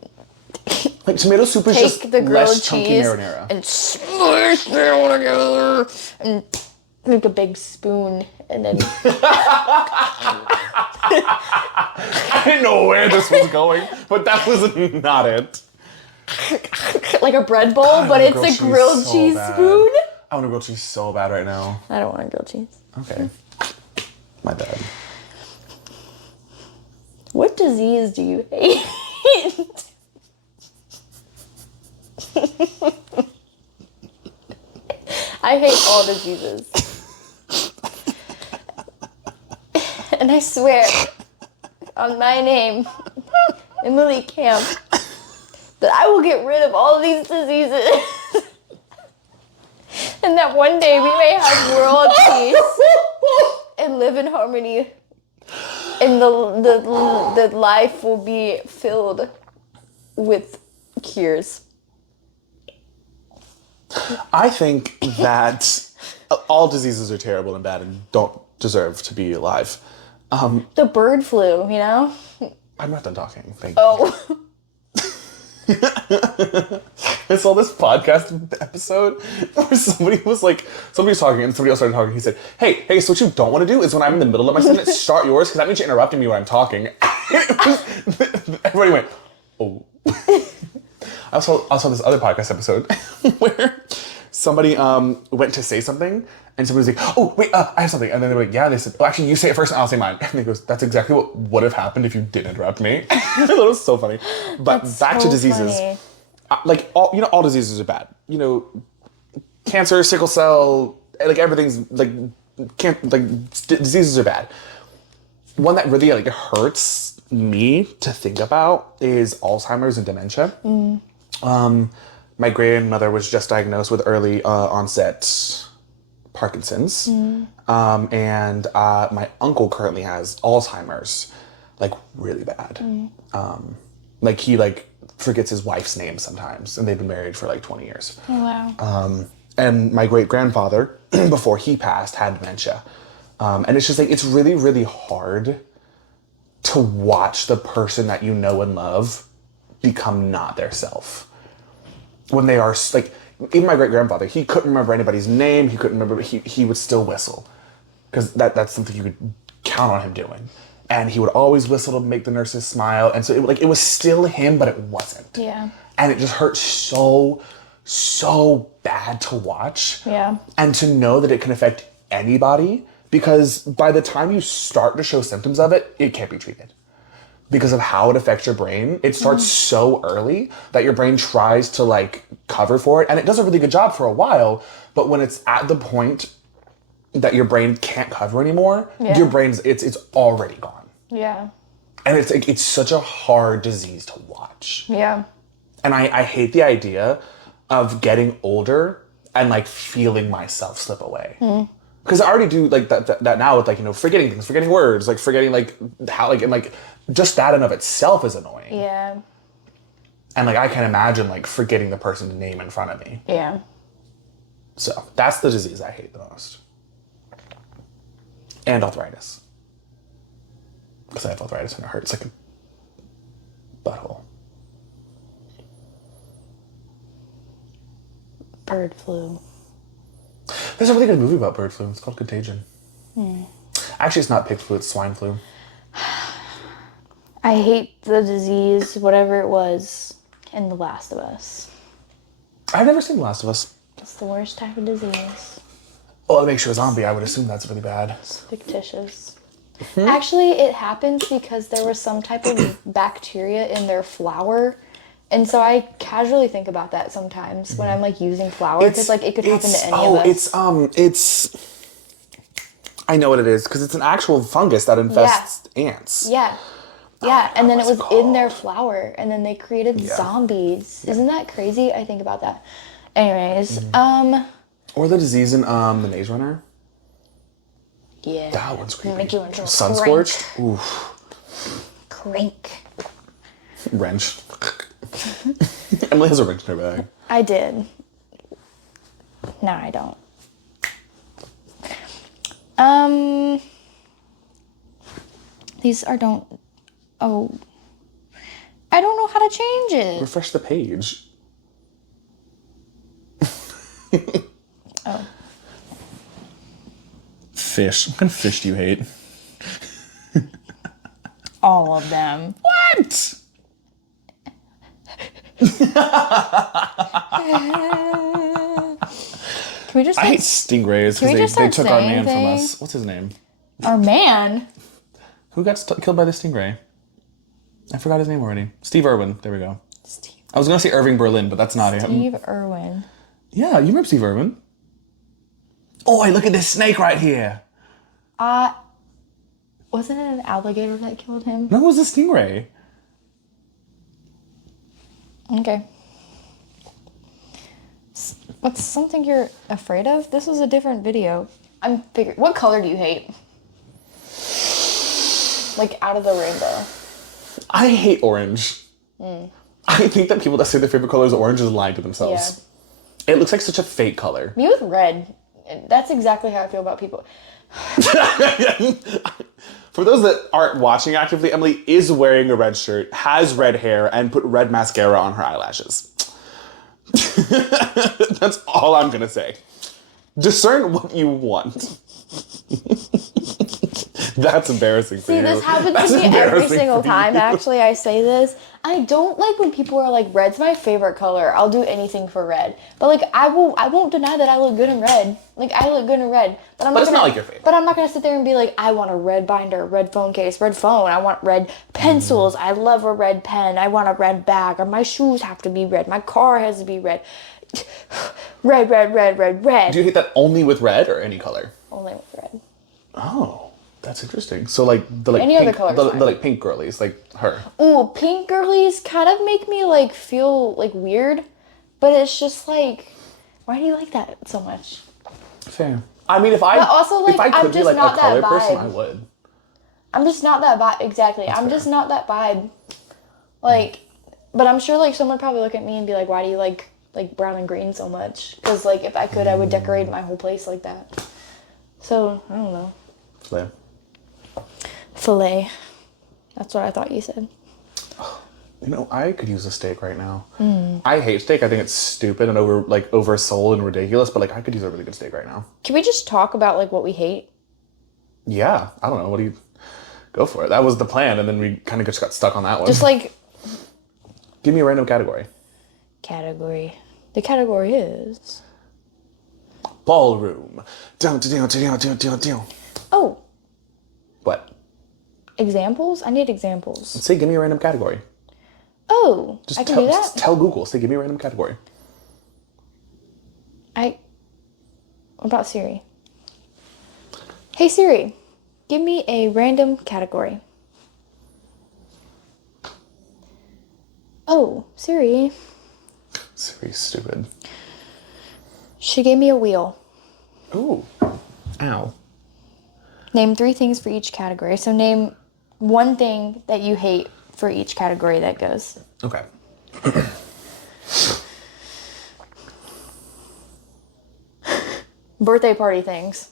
Like tomato soup is just take the grilled less chunky cheese marinara. and smush them all together and make a big spoon and then I didn't know where this was going, but that was not it. like a bread bowl, but it's a grilled cheese spoon. I want to grilled cheese so bad right now. I don't want a grilled cheese. Okay. My bad. What disease do you hate? I hate all diseases. And I swear, on my name, Emily Camp, that I will get rid of all these diseases. And that one day we may have world peace and live in harmony. And the life will be filled with cures. I think that all diseases are terrible and bad and don't deserve to be alive. The bird flu, you know? I'm not done talking. Thank Oh. I saw this podcast episode where somebody was talking and somebody else started talking. He said, hey, so what you don't want to do is when I'm in the middle of my sentence, start yours because that means you're interrupting me when I'm talking. Everybody went, oh. I saw this other podcast episode where somebody went to say something and somebody was like, oh, wait, I have something. And then they were like, yeah. And they said, well, actually, you say it first and I'll say mine. And he goes, that's exactly what would have happened if you didn't interrupt me. I thought it was so funny. But That's back so to diseases. funny. Like, all diseases are bad. You know, cancer, sickle cell, like everything's, diseases are bad. One that really, hurts me to think about is Alzheimer's and dementia. My grandmother was just diagnosed with early onset Parkinson's. And my uncle currently has Alzheimer's, really bad. He forgets his wife's name sometimes, and they've been married for 20 years. Oh, wow. And my great grandfather, before he passed, had dementia. And it's just it's really, really hard to watch the person that you know and love become not their self. When they are, like, even my great-grandfather, he couldn't remember anybody's name, he couldn't remember, he would still whistle. Because that's something you could count on him doing. And he would always whistle to make the nurses smile. And so it was still him, but it wasn't. Yeah. And it just hurt so, so bad to watch. Yeah. And to know that it can affect anybody, because by the time you start to show symptoms of it, it can't be treated. Because of how it affects your brain, it starts so early that your brain tries to like cover for it. And it does a really good job for a while, but when it's at the point that your brain can't cover anymore, your brain's, it's already gone. Yeah. And it's such a hard disease to watch. Yeah. And I hate the idea of getting older and like feeling myself slip away. Because I already do like that now with like, you know, forgetting things, forgetting words, like forgetting like how, like, and like just that in of itself is annoying. Yeah. And like I can't imagine like forgetting the person's name in front of me. Yeah. So that's the disease I hate the most. And arthritis. Because I have arthritis and it hurts like a butthole. Bird flu. There's a really good movie about bird flu. It's called Contagion. Actually, it's not pig flu, it's swine flu. I hate the disease, whatever it was, in The Last of Us. I've never seen The Last of Us. It's the worst type of disease. Well, it makes you a zombie. I would assume that's really bad. It's fictitious. Actually, it happens because there was some type of bacteria in their flour. And so I casually think about that sometimes when I'm like using flour, because like it could happen to any of us. I know what it is, because it's an actual fungus that infests ants. Yeah. Yeah, and then it was what's in their flour, and then they created zombies. Isn't that crazy? I think about that. Anyways, Or the disease in The Maze Runner. yeah. That one's creepy. Make you into a Sunscorched? Oof. Crank. Wrench. Emily has a wrench in her bag. I did. No, I don't. These are don't. Oh. I don't know how to change it. Refresh the page. Oh. Fish. What kind of fish do you hate? All of them. What? Can we just I hate like, stingrays Can we because just they start took our saying man from things? us. What's his name? our man? Who got killed by the stingray? I forgot his name already. Steve Irwin. There we go. I was going to say Irving Berlin, but that's not him. Steve Irwin. Yeah, you remember Steve Irwin? Oh, look at this snake right here. Wasn't it an alligator that killed him? No, it was a stingray. Okay. What's something you're afraid of? This was a different video. I'm figuring. What color do you hate? Like out of the rainbow. I hate orange. I think that people that say their favorite color is orange is lying to themselves. It looks like such a fake color. Me with red. That's exactly how I feel about people. For those that aren't watching actively, Emily is wearing a red shirt, has red hair, and put red mascara on her eyelashes. That's all I'm gonna say. Discern what you want. That's embarrassing for you. See, this happens to me every single time, actually, I say this. I don't like when people are like, red's my favorite color. I'll do anything for red. But like, I won't deny that I look good in red. Like, I look good in red. But it's not like your favorite. But I'm not going to sit there and be like, I want a red binder, red phone case, red phone. I want red pencils. I love a red pen. I want a red bag. Or my shoes have to be red. My car has to be red. Red, red, red, red, red. Do you hate that only with red or any color? Only with red. Oh, that's interesting. So like the like Any pink, other color's the fine. like pink girlies, like her. Ooh, pink girlies kind of make me like feel like weird, but it's just like, why do you like that so much? Fair. I mean, if I also, like, if I I'm could be just like not a color that person, vibe. I would. I'm just not that vibe. Exactly. I'm just not that vibe. Like, but I'm sure like someone would probably look at me and be like, why do you like brown and green so much? Because like if I could, I would decorate my whole place like that. So I don't know. Fair. Filet. That's what I thought you said. You know, I could use a steak right now. I hate steak. I think it's stupid and oversold and ridiculous, but like I could use a really good steak right now. Can we just talk about like what we hate? Yeah, I don't know. What do you go for it? That was the plan, and then we kind of just got stuck on that one. Just like Give me a random category. category. The category is Ballroom. Down, down, down, down, down, down. oh, What? examples. I need examples. Say, give me a random category. Oh, I can do that. Just tell Google. Say, give me a random category. What about Siri? Hey Siri, give me a random category. Oh, Siri. Siri's stupid. She gave me a wheel. Ooh. Ow. Name 3 things for each category. So name 1 thing that you hate for each category that goes. Okay. Birthday party things.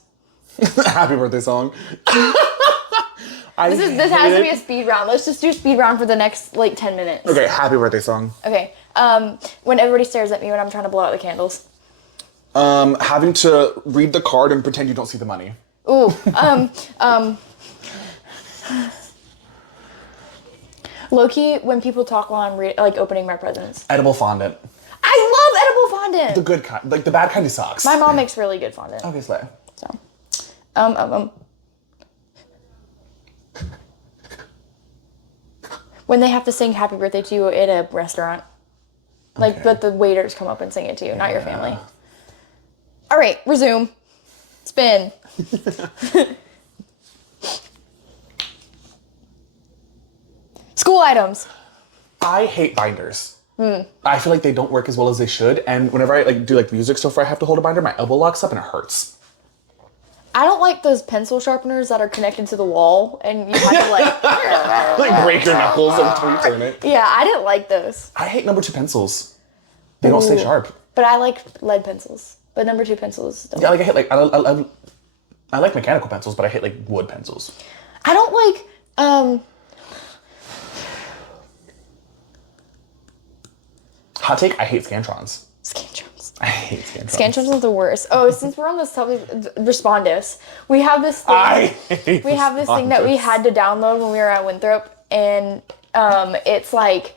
Happy birthday song. This has to be a speed round. Let's just do speed round for the next like 10 minutes. Okay, happy birthday song. Okay. When everybody stares at me when I'm trying to blow out the candles. Having to read the card and pretend you don't see the money. Ooh. Low-key, when people talk while I'm opening my presents. Edible fondant. I love edible fondant. The good kind. Like, the bad kind of sucks. My mom makes really good fondant. Okay, slay. So, when they have to sing happy birthday to you at a restaurant. Like, Okay. but the waiters come up and sing it to you, not your family. All right, resume. Spin. School items. I hate binders. I feel like they don't work as well as they should, and whenever I do music stuff where I have to hold a binder, my elbow locks up and it hurts. I don't like those pencil sharpeners that are connected to the wall and you have to Like break your knuckles until you turn it. Yeah, I didn't like those. I hate number 2 pencils. They don't stay sharp. But I like lead pencils. But number 2 pencils don't. Yeah, I hate I like mechanical pencils, but I hate wood pencils. I don't like Hot take, I hate Scantrons. Scantrons. I hate Scantrons. Scantrons are the worst. Oh, since we're on this topic, Respondus. We have this thing. I hate We have this thing that we had to download when we were at Winthrop, and it's like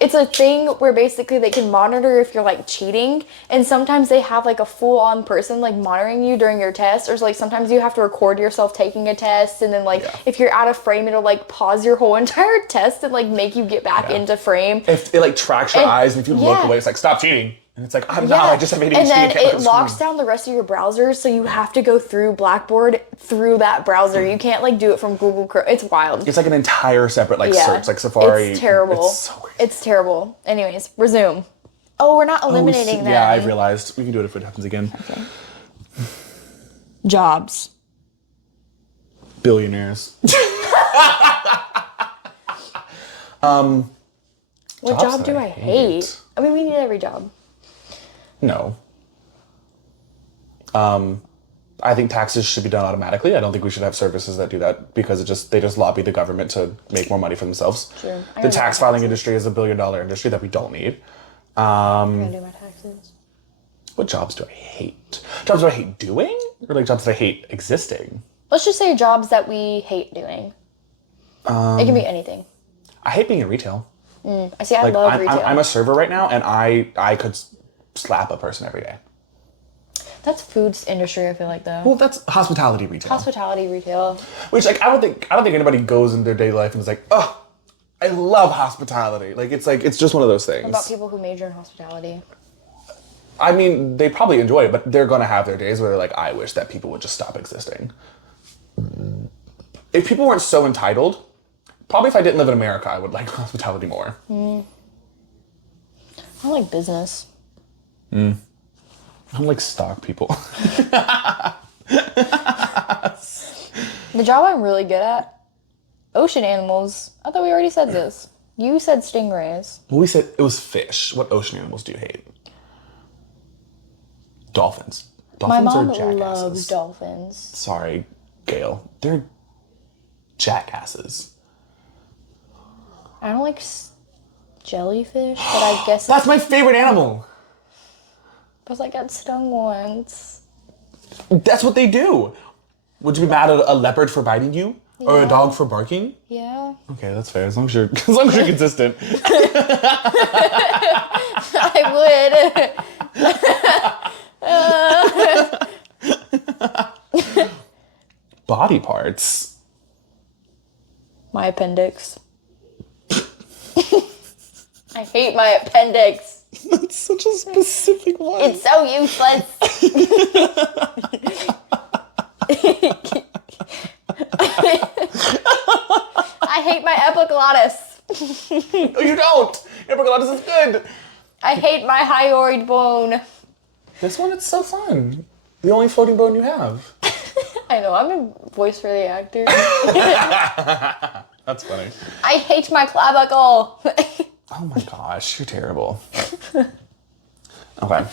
it's a thing where basically they can monitor if you're cheating, and sometimes they have a full-on person monitoring you during your test, or sometimes you have to record yourself taking a test, and then if you're out of frame, it'll pause your whole entire test and make you get back into frame. If it tracks your eyes, and if you look away, it's stop cheating. And it's I'm not, I just have ADHD. And then I can't look at it the locks screen. down the rest of your browsers, so you have to go through Blackboard through that browser. You can't do it from Google Chrome. It's wild. It's an entire separate search, Safari. It's terrible. It's so crazy. It's terrible. Anyways, resume. Oh, we're not eliminating them. Yeah, I realized. We can do it if it happens again. Okay. Jobs. Billionaires. What Jobs job that do I I hate? I mean, we need every job. No. I think taxes should be done automatically. I don't think we should have services that do that because they just lobby the government to make more money for themselves. True. The tax filing industry is a $1 billion industry that we don't need. I'm gonna do my taxes. What jobs do I hate? Jobs do I hate doing? Or jobs that I hate existing? Let's just say jobs that we hate doing. It can be anything. I hate being in retail. I see. I love retail. I'm a server right now, and I could slap a person every day. That's foods industry. I feel like though. Well, that's hospitality retail. Hospitality retail. Which I don't think anybody goes in their daily life and is oh, I love hospitality. It's just one of those things. What about people who major in hospitality? I mean, they probably enjoy it, but they're gonna have their days where they're I wish that people would just stop existing. If people weren't so entitled, probably if I didn't live in America, I would like hospitality more. I like business. I'm stock people. The job I'm really good at, ocean animals. I thought we already said this. You said stingrays. Well, we said it was fish. What ocean animals do you hate? Dolphins. My Dolphins mom are jackasses. loves dolphins. Sorry, Gail. They're jackasses. I don't like jellyfish, but I guess That's my favorite animal. because I got stung once. That's what they do. Would you be mad at a leopard for biting you? Or a Yeah. dog for barking? Yeah. Okay, that's fair. As long as you're consistent. I would. Body parts. My appendix. I hate my appendix. That's such a specific one. It's so useless. I hate my epiglottis. No, you don't. Epiglottis is good. I hate my hyoid bone. This one, it's so fun. The only floating bone you have. I know, I'm a voice for the actor. That's funny. I hate my clavicle. Oh my gosh, you're terrible. Okay.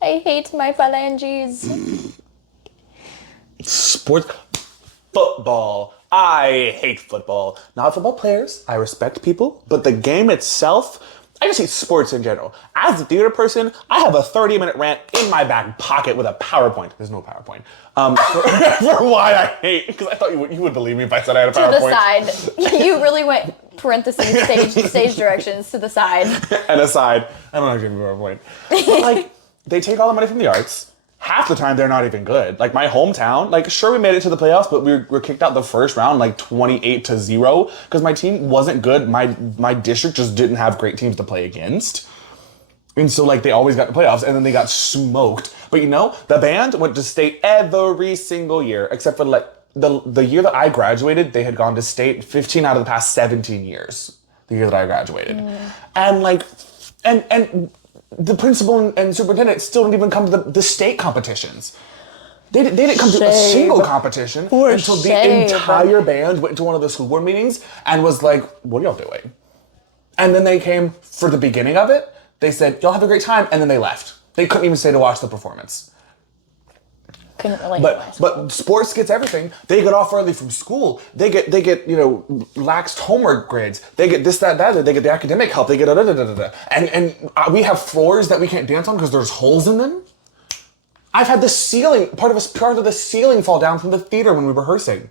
I hate my phalanges. Sports. Football. I hate football. Not football players. I respect people. But the game itself, I just hate sports in general. As a theater person, I have a 30-minute rant in my back pocket with a PowerPoint. There's no PowerPoint. For why I hate, because I thought you would believe me if I said I had a To PowerPoint. the side. You really went parentheses stage directions to the side. And aside, I don't know if you have a PowerPoint. But like, they take all the money from the arts. Half the time, they're not even good. Like, my hometown, like, sure, we made it to the playoffs, but we were kicked out the first round, like, 28-0, because my team wasn't good. My district just didn't have great teams to play against. And so, like, they always got the playoffs, and then they got smoked. But, you know, the band went to state every single year, except for, like, the year that I graduated, they had gone to state 15 out of the past 17 years, the year that I graduated. And, like, and the principal and superintendent still didn't even come to the state competitions. They didn't come to a Shame. single competition until the shame. entire band went to one of the school board meetings and was like, what are y'all doing? And then they came for the beginning of it. They said, y'all have a great time, and then they left. They couldn't even stay to watch the performance. Couldn't relate. But sports gets everything. They get off early from school. They get laxed homework grades. They get this, that, that. They get the academic help. They get and we have floors that we can't dance on because there's holes in them. I've had the ceiling part of the ceiling fall down from the theater when we were rehearsing.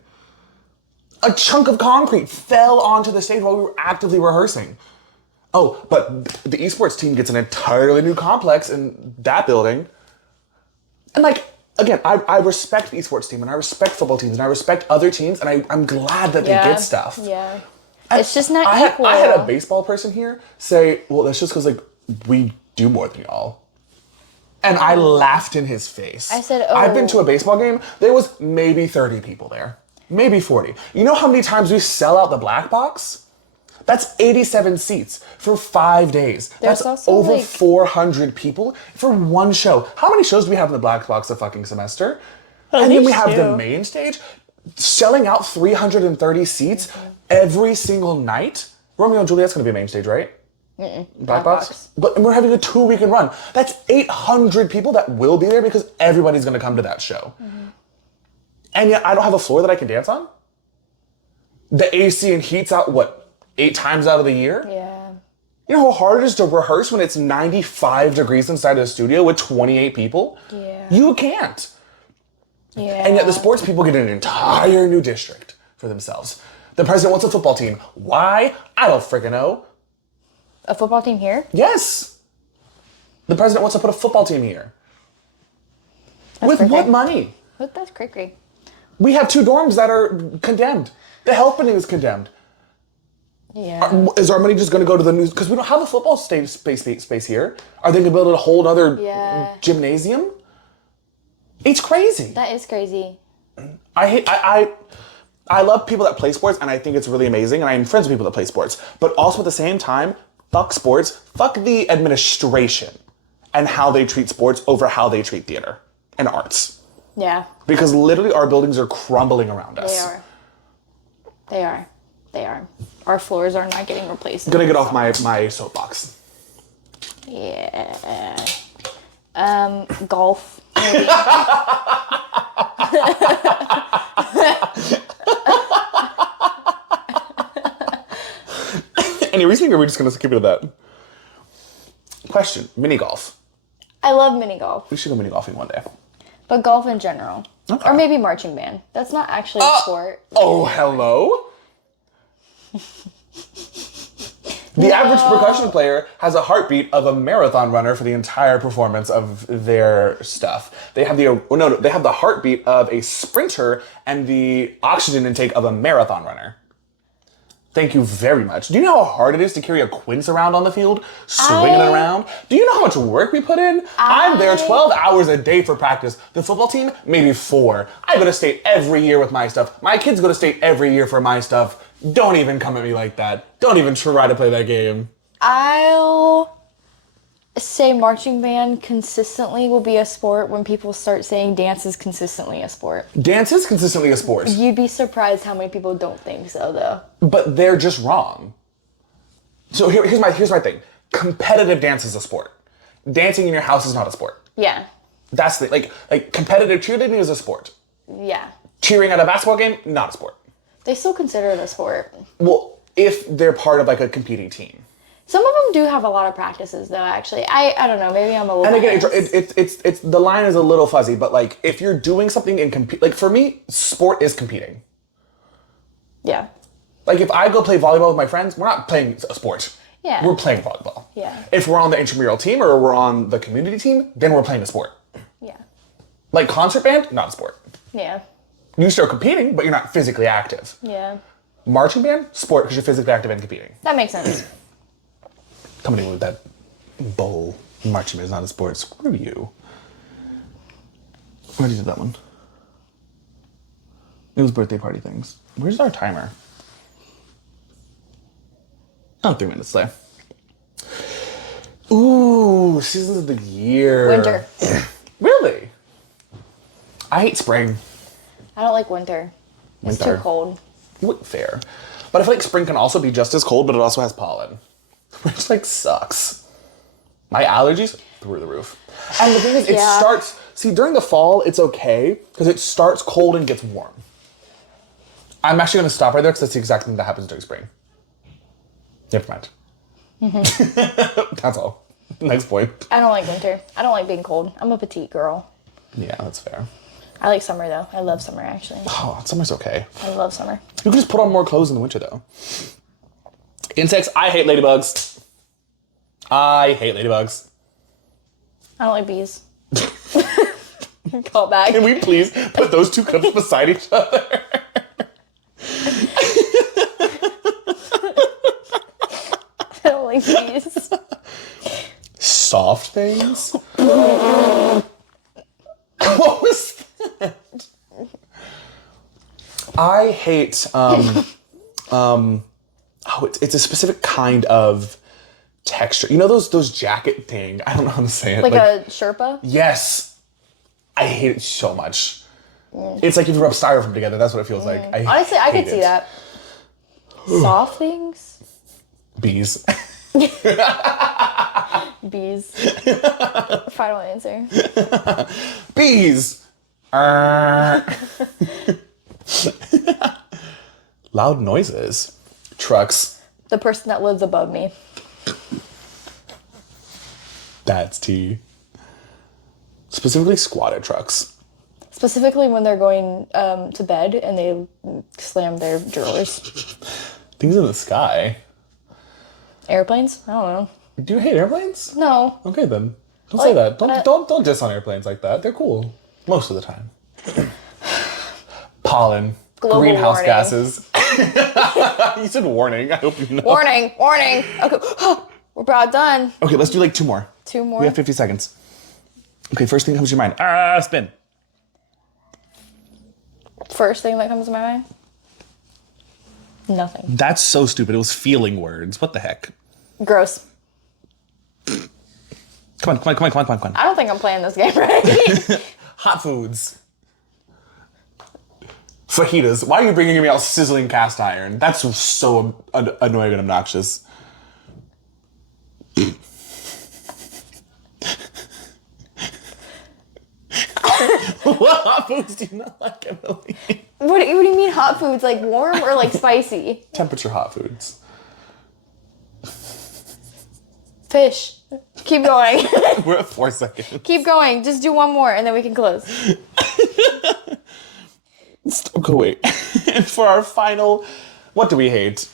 A chunk of concrete fell onto the stage while we were actively rehearsing. Oh, but the esports team gets an entirely new complex in that building, and like. Again, I respect the esports team, and I respect football teams, and I respect other teams, and I'm glad that they get stuff. Yeah. And It's just not equal. I had a baseball person here say, well, that's just because, like, we do more than y'all. And I laughed in his face. I said, I've been oh. to a baseball game. There was maybe 30 people there. Maybe 40. You know how many times we sell out the black box? That's 87 seats for 5 days. There's That's also, over like- 400 people for one show. How many shows do we have in the black box a fucking semester? And then we least have the two. main stage selling out 330 seats every single night. Romeo and Juliet's gonna be a main stage, right? Black box? But we're having a 2-weekend run. That's 800 people that will be there because everybody's gonna come to that show. And yet I don't have a floor that I can dance on? The AC and heat's out, 8 times out of the year? Yeah. You know how hard it is to rehearse when it's 95 degrees inside a studio with 28 people? Yeah. You can't. Yeah. And yet the sports people get an entire new district for themselves. The president wants a football team. Why? I don't freaking know. A football team here? Yes. The president wants to put a football team here. With crazy. what money? That's cray-cray. We have 2 dorms that are condemned. The health building is condemned. Yeah. Is our money just going to go to the news? Because we don't have a football space here. Are they going to build a whole other Yeah. gymnasium? It's crazy. That is crazy. I love people that play sports, and I think it's really amazing, and I'm friends with people that play sports. But also at the same time, fuck sports, fuck the administration and how they treat sports over how they treat theater and arts. Yeah. Because literally our buildings are crumbling around us. They are. They are. They are. Our floors are not getting replaced. I'm gonna get off my soapbox. Yeah. Golf. Maybe. Any reasoning, or are we just gonna keep it at that? Question: mini golf. I love mini golf, We should go mini golfing one day. but golf in general. Okay. Or maybe marching band. That's not actually a sport. Oh, hello. The average percussion player has a heartbeat of a marathon runner for the entire performance of their stuff. They have they have the heartbeat of a sprinter and the oxygen intake of a marathon runner. Thank you very much. Do you know how hard it is to carry a quince around on the field, swinging it around? Do you know how much work we put in? I'm there 12 hours a day for practice. The football team, maybe 4. I go to state every year with my stuff. My kids go to state every year for my stuff. Don't even come at me like that. Don't even try to play that game. I'll say marching band consistently will be a sport when people start saying dance is consistently a sport. Dance is consistently a sport, You'd be surprised how many people don't think so, though. but they're just wrong. So here's my thing. Competitive dance is a sport. Dancing in your house is not a sport. Yeah. That's the like competitive cheerleading is a sport. Yeah. Cheering at a basketball game, not a sport. They still consider it a sport. Well, if they're part of like a competing team. Some of them do have a lot of practices, though, actually. I don't know, maybe I'm a little And again, biased. it's the line is a little fuzzy, but like if you're doing something in like for me, sport is competing. Yeah. Like if I go play volleyball with my friends, we're not playing a sport. Yeah. We're playing volleyball. Yeah. If we're on the intramural team or we're on the community team, then we're playing a sport. Yeah. Like concert band, not a sport. Yeah. You're still competing, but you're not physically active. Yeah. Marching band, sport because you're physically active and competing. That makes sense. Coming in with that bowl. Marching band is not a sport. Screw you. Where did you do that one? It was birthday party things. Where's our timer? Oh, 3 minutes left. Ooh, seasons of the year. Winter. Really? I hate spring. I don't like winter. It's too Winter. cold. Fair. But I feel like spring can also be just as cold, but it also has pollen. Which, like, sucks. My allergies, through the roof. And the thing is, it Yeah. starts... See, during the fall, it's okay, because it starts cold and gets warm. I'm actually going to stop right there, because that's the exact thing that happens during spring. Never mind. That's all. Next point. I don't like winter. I don't like being cold. I'm a petite girl. Yeah, that's fair. I like summer, though. I love summer, actually. Oh, summer's okay. I love summer. You can just put on more clothes in the winter, though. Insects, I hate ladybugs. I hate ladybugs. I don't like bees. Call back. Can we please put those two cups beside each other? I don't like bees. Soft things? What was that? I hate, it's a specific kind of texture. You know those jacket thing? I don't know how to say it. Like a Sherpa? Yes. I hate it so much. It's like if you rub styrofoam together, that's what it feels like. Honestly, I could hate see it. that. Soft things? Bees. Bees. Final answer. Bees. Loud noises. Trucks. The person that lives above me. That's tea. Specifically squatted trucks. Specifically when they're going to bed and they slam their drawers. Things in the sky. Airplanes? I don't know. Do you hate airplanes? No. Okay then. Don't say that. but Don't diss on airplanes like that. They're cool. Most of the time. Pollen. Global greenhouse warning. gases. You said warning. I hope you know. Warning! Warning! Okay. We're about done. Okay, let's do like 2 more. 2 more? We have 50 seconds. Okay, first thing that comes to your mind. Spin. First thing that comes to my mind? Nothing. That's so stupid. It was feeling words. What the heck? Gross. Come on. I don't think I'm playing this game right. Hot foods. Fajitas. Why are you bringing me out sizzling cast iron? That's so annoying and obnoxious. What hot foods do you not like, Emily? What do you mean hot foods? Like warm or like spicy? Temperature hot foods. Fish. Keep going. We're at 4 seconds. Keep going. Just do one more and then we can close. Go wait. And for our final, what do we hate?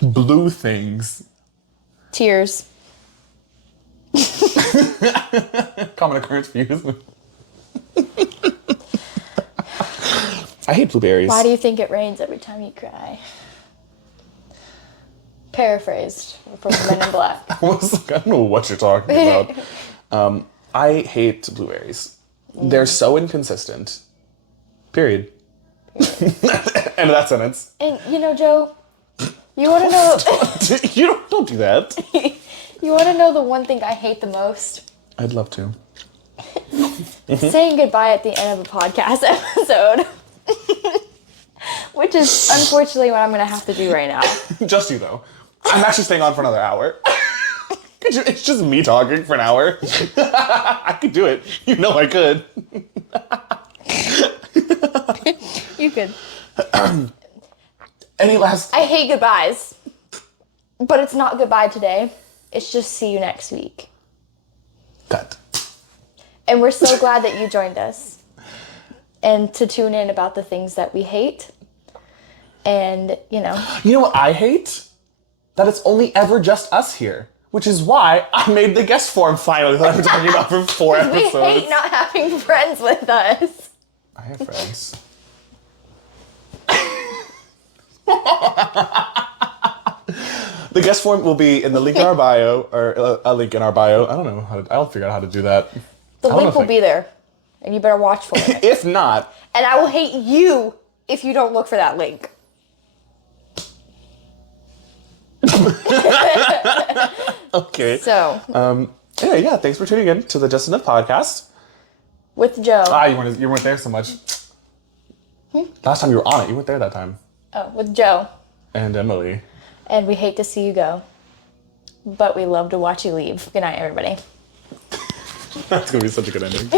Blue things. Tears. Common occurrence for you. I hate blueberries. Why do you think it rains every time you cry? Paraphrased from Men in Black. I was like, I don't know what you're talking about. I hate blueberries. They're so inconsistent. Period. End of that sentence. And you know, Joe, you want to know? You don't do that. You want to know the one thing I hate the most? I'd love to. Saying goodbye at the end of a podcast episode. Which is unfortunately what I'm going to have to do right now. Just you though. I'm actually staying on for another hour. It's just me talking for an hour. I could do it. You know I could. You could. Any last... I hate goodbyes. But it's not goodbye today. It's just see you next week. Cut. And we're so glad that you joined us. And to tune in about the things that we hate. And, you know. You know what I hate? That it's only ever just us here. Which is why I made the guest form finally that I've been talking about for 4 episodes. We hate not having friends with us. I have friends. The guest form will be in the link in our bio, or a link in our bio. I don't know how to, I'll figure out how to do that. The link will be there. And you better watch for it. If not... And I will hate you if you don't look for that link. Okay. So, yeah, thanks for tuning in to the Just Enough podcast. with Joe. You weren't there so much. Last time you were on it, you weren't there that time. Oh, with Joe. And Emily. And we hate to see you go. But we love to watch you leave. Good night, everybody. That's going to be such a good ending.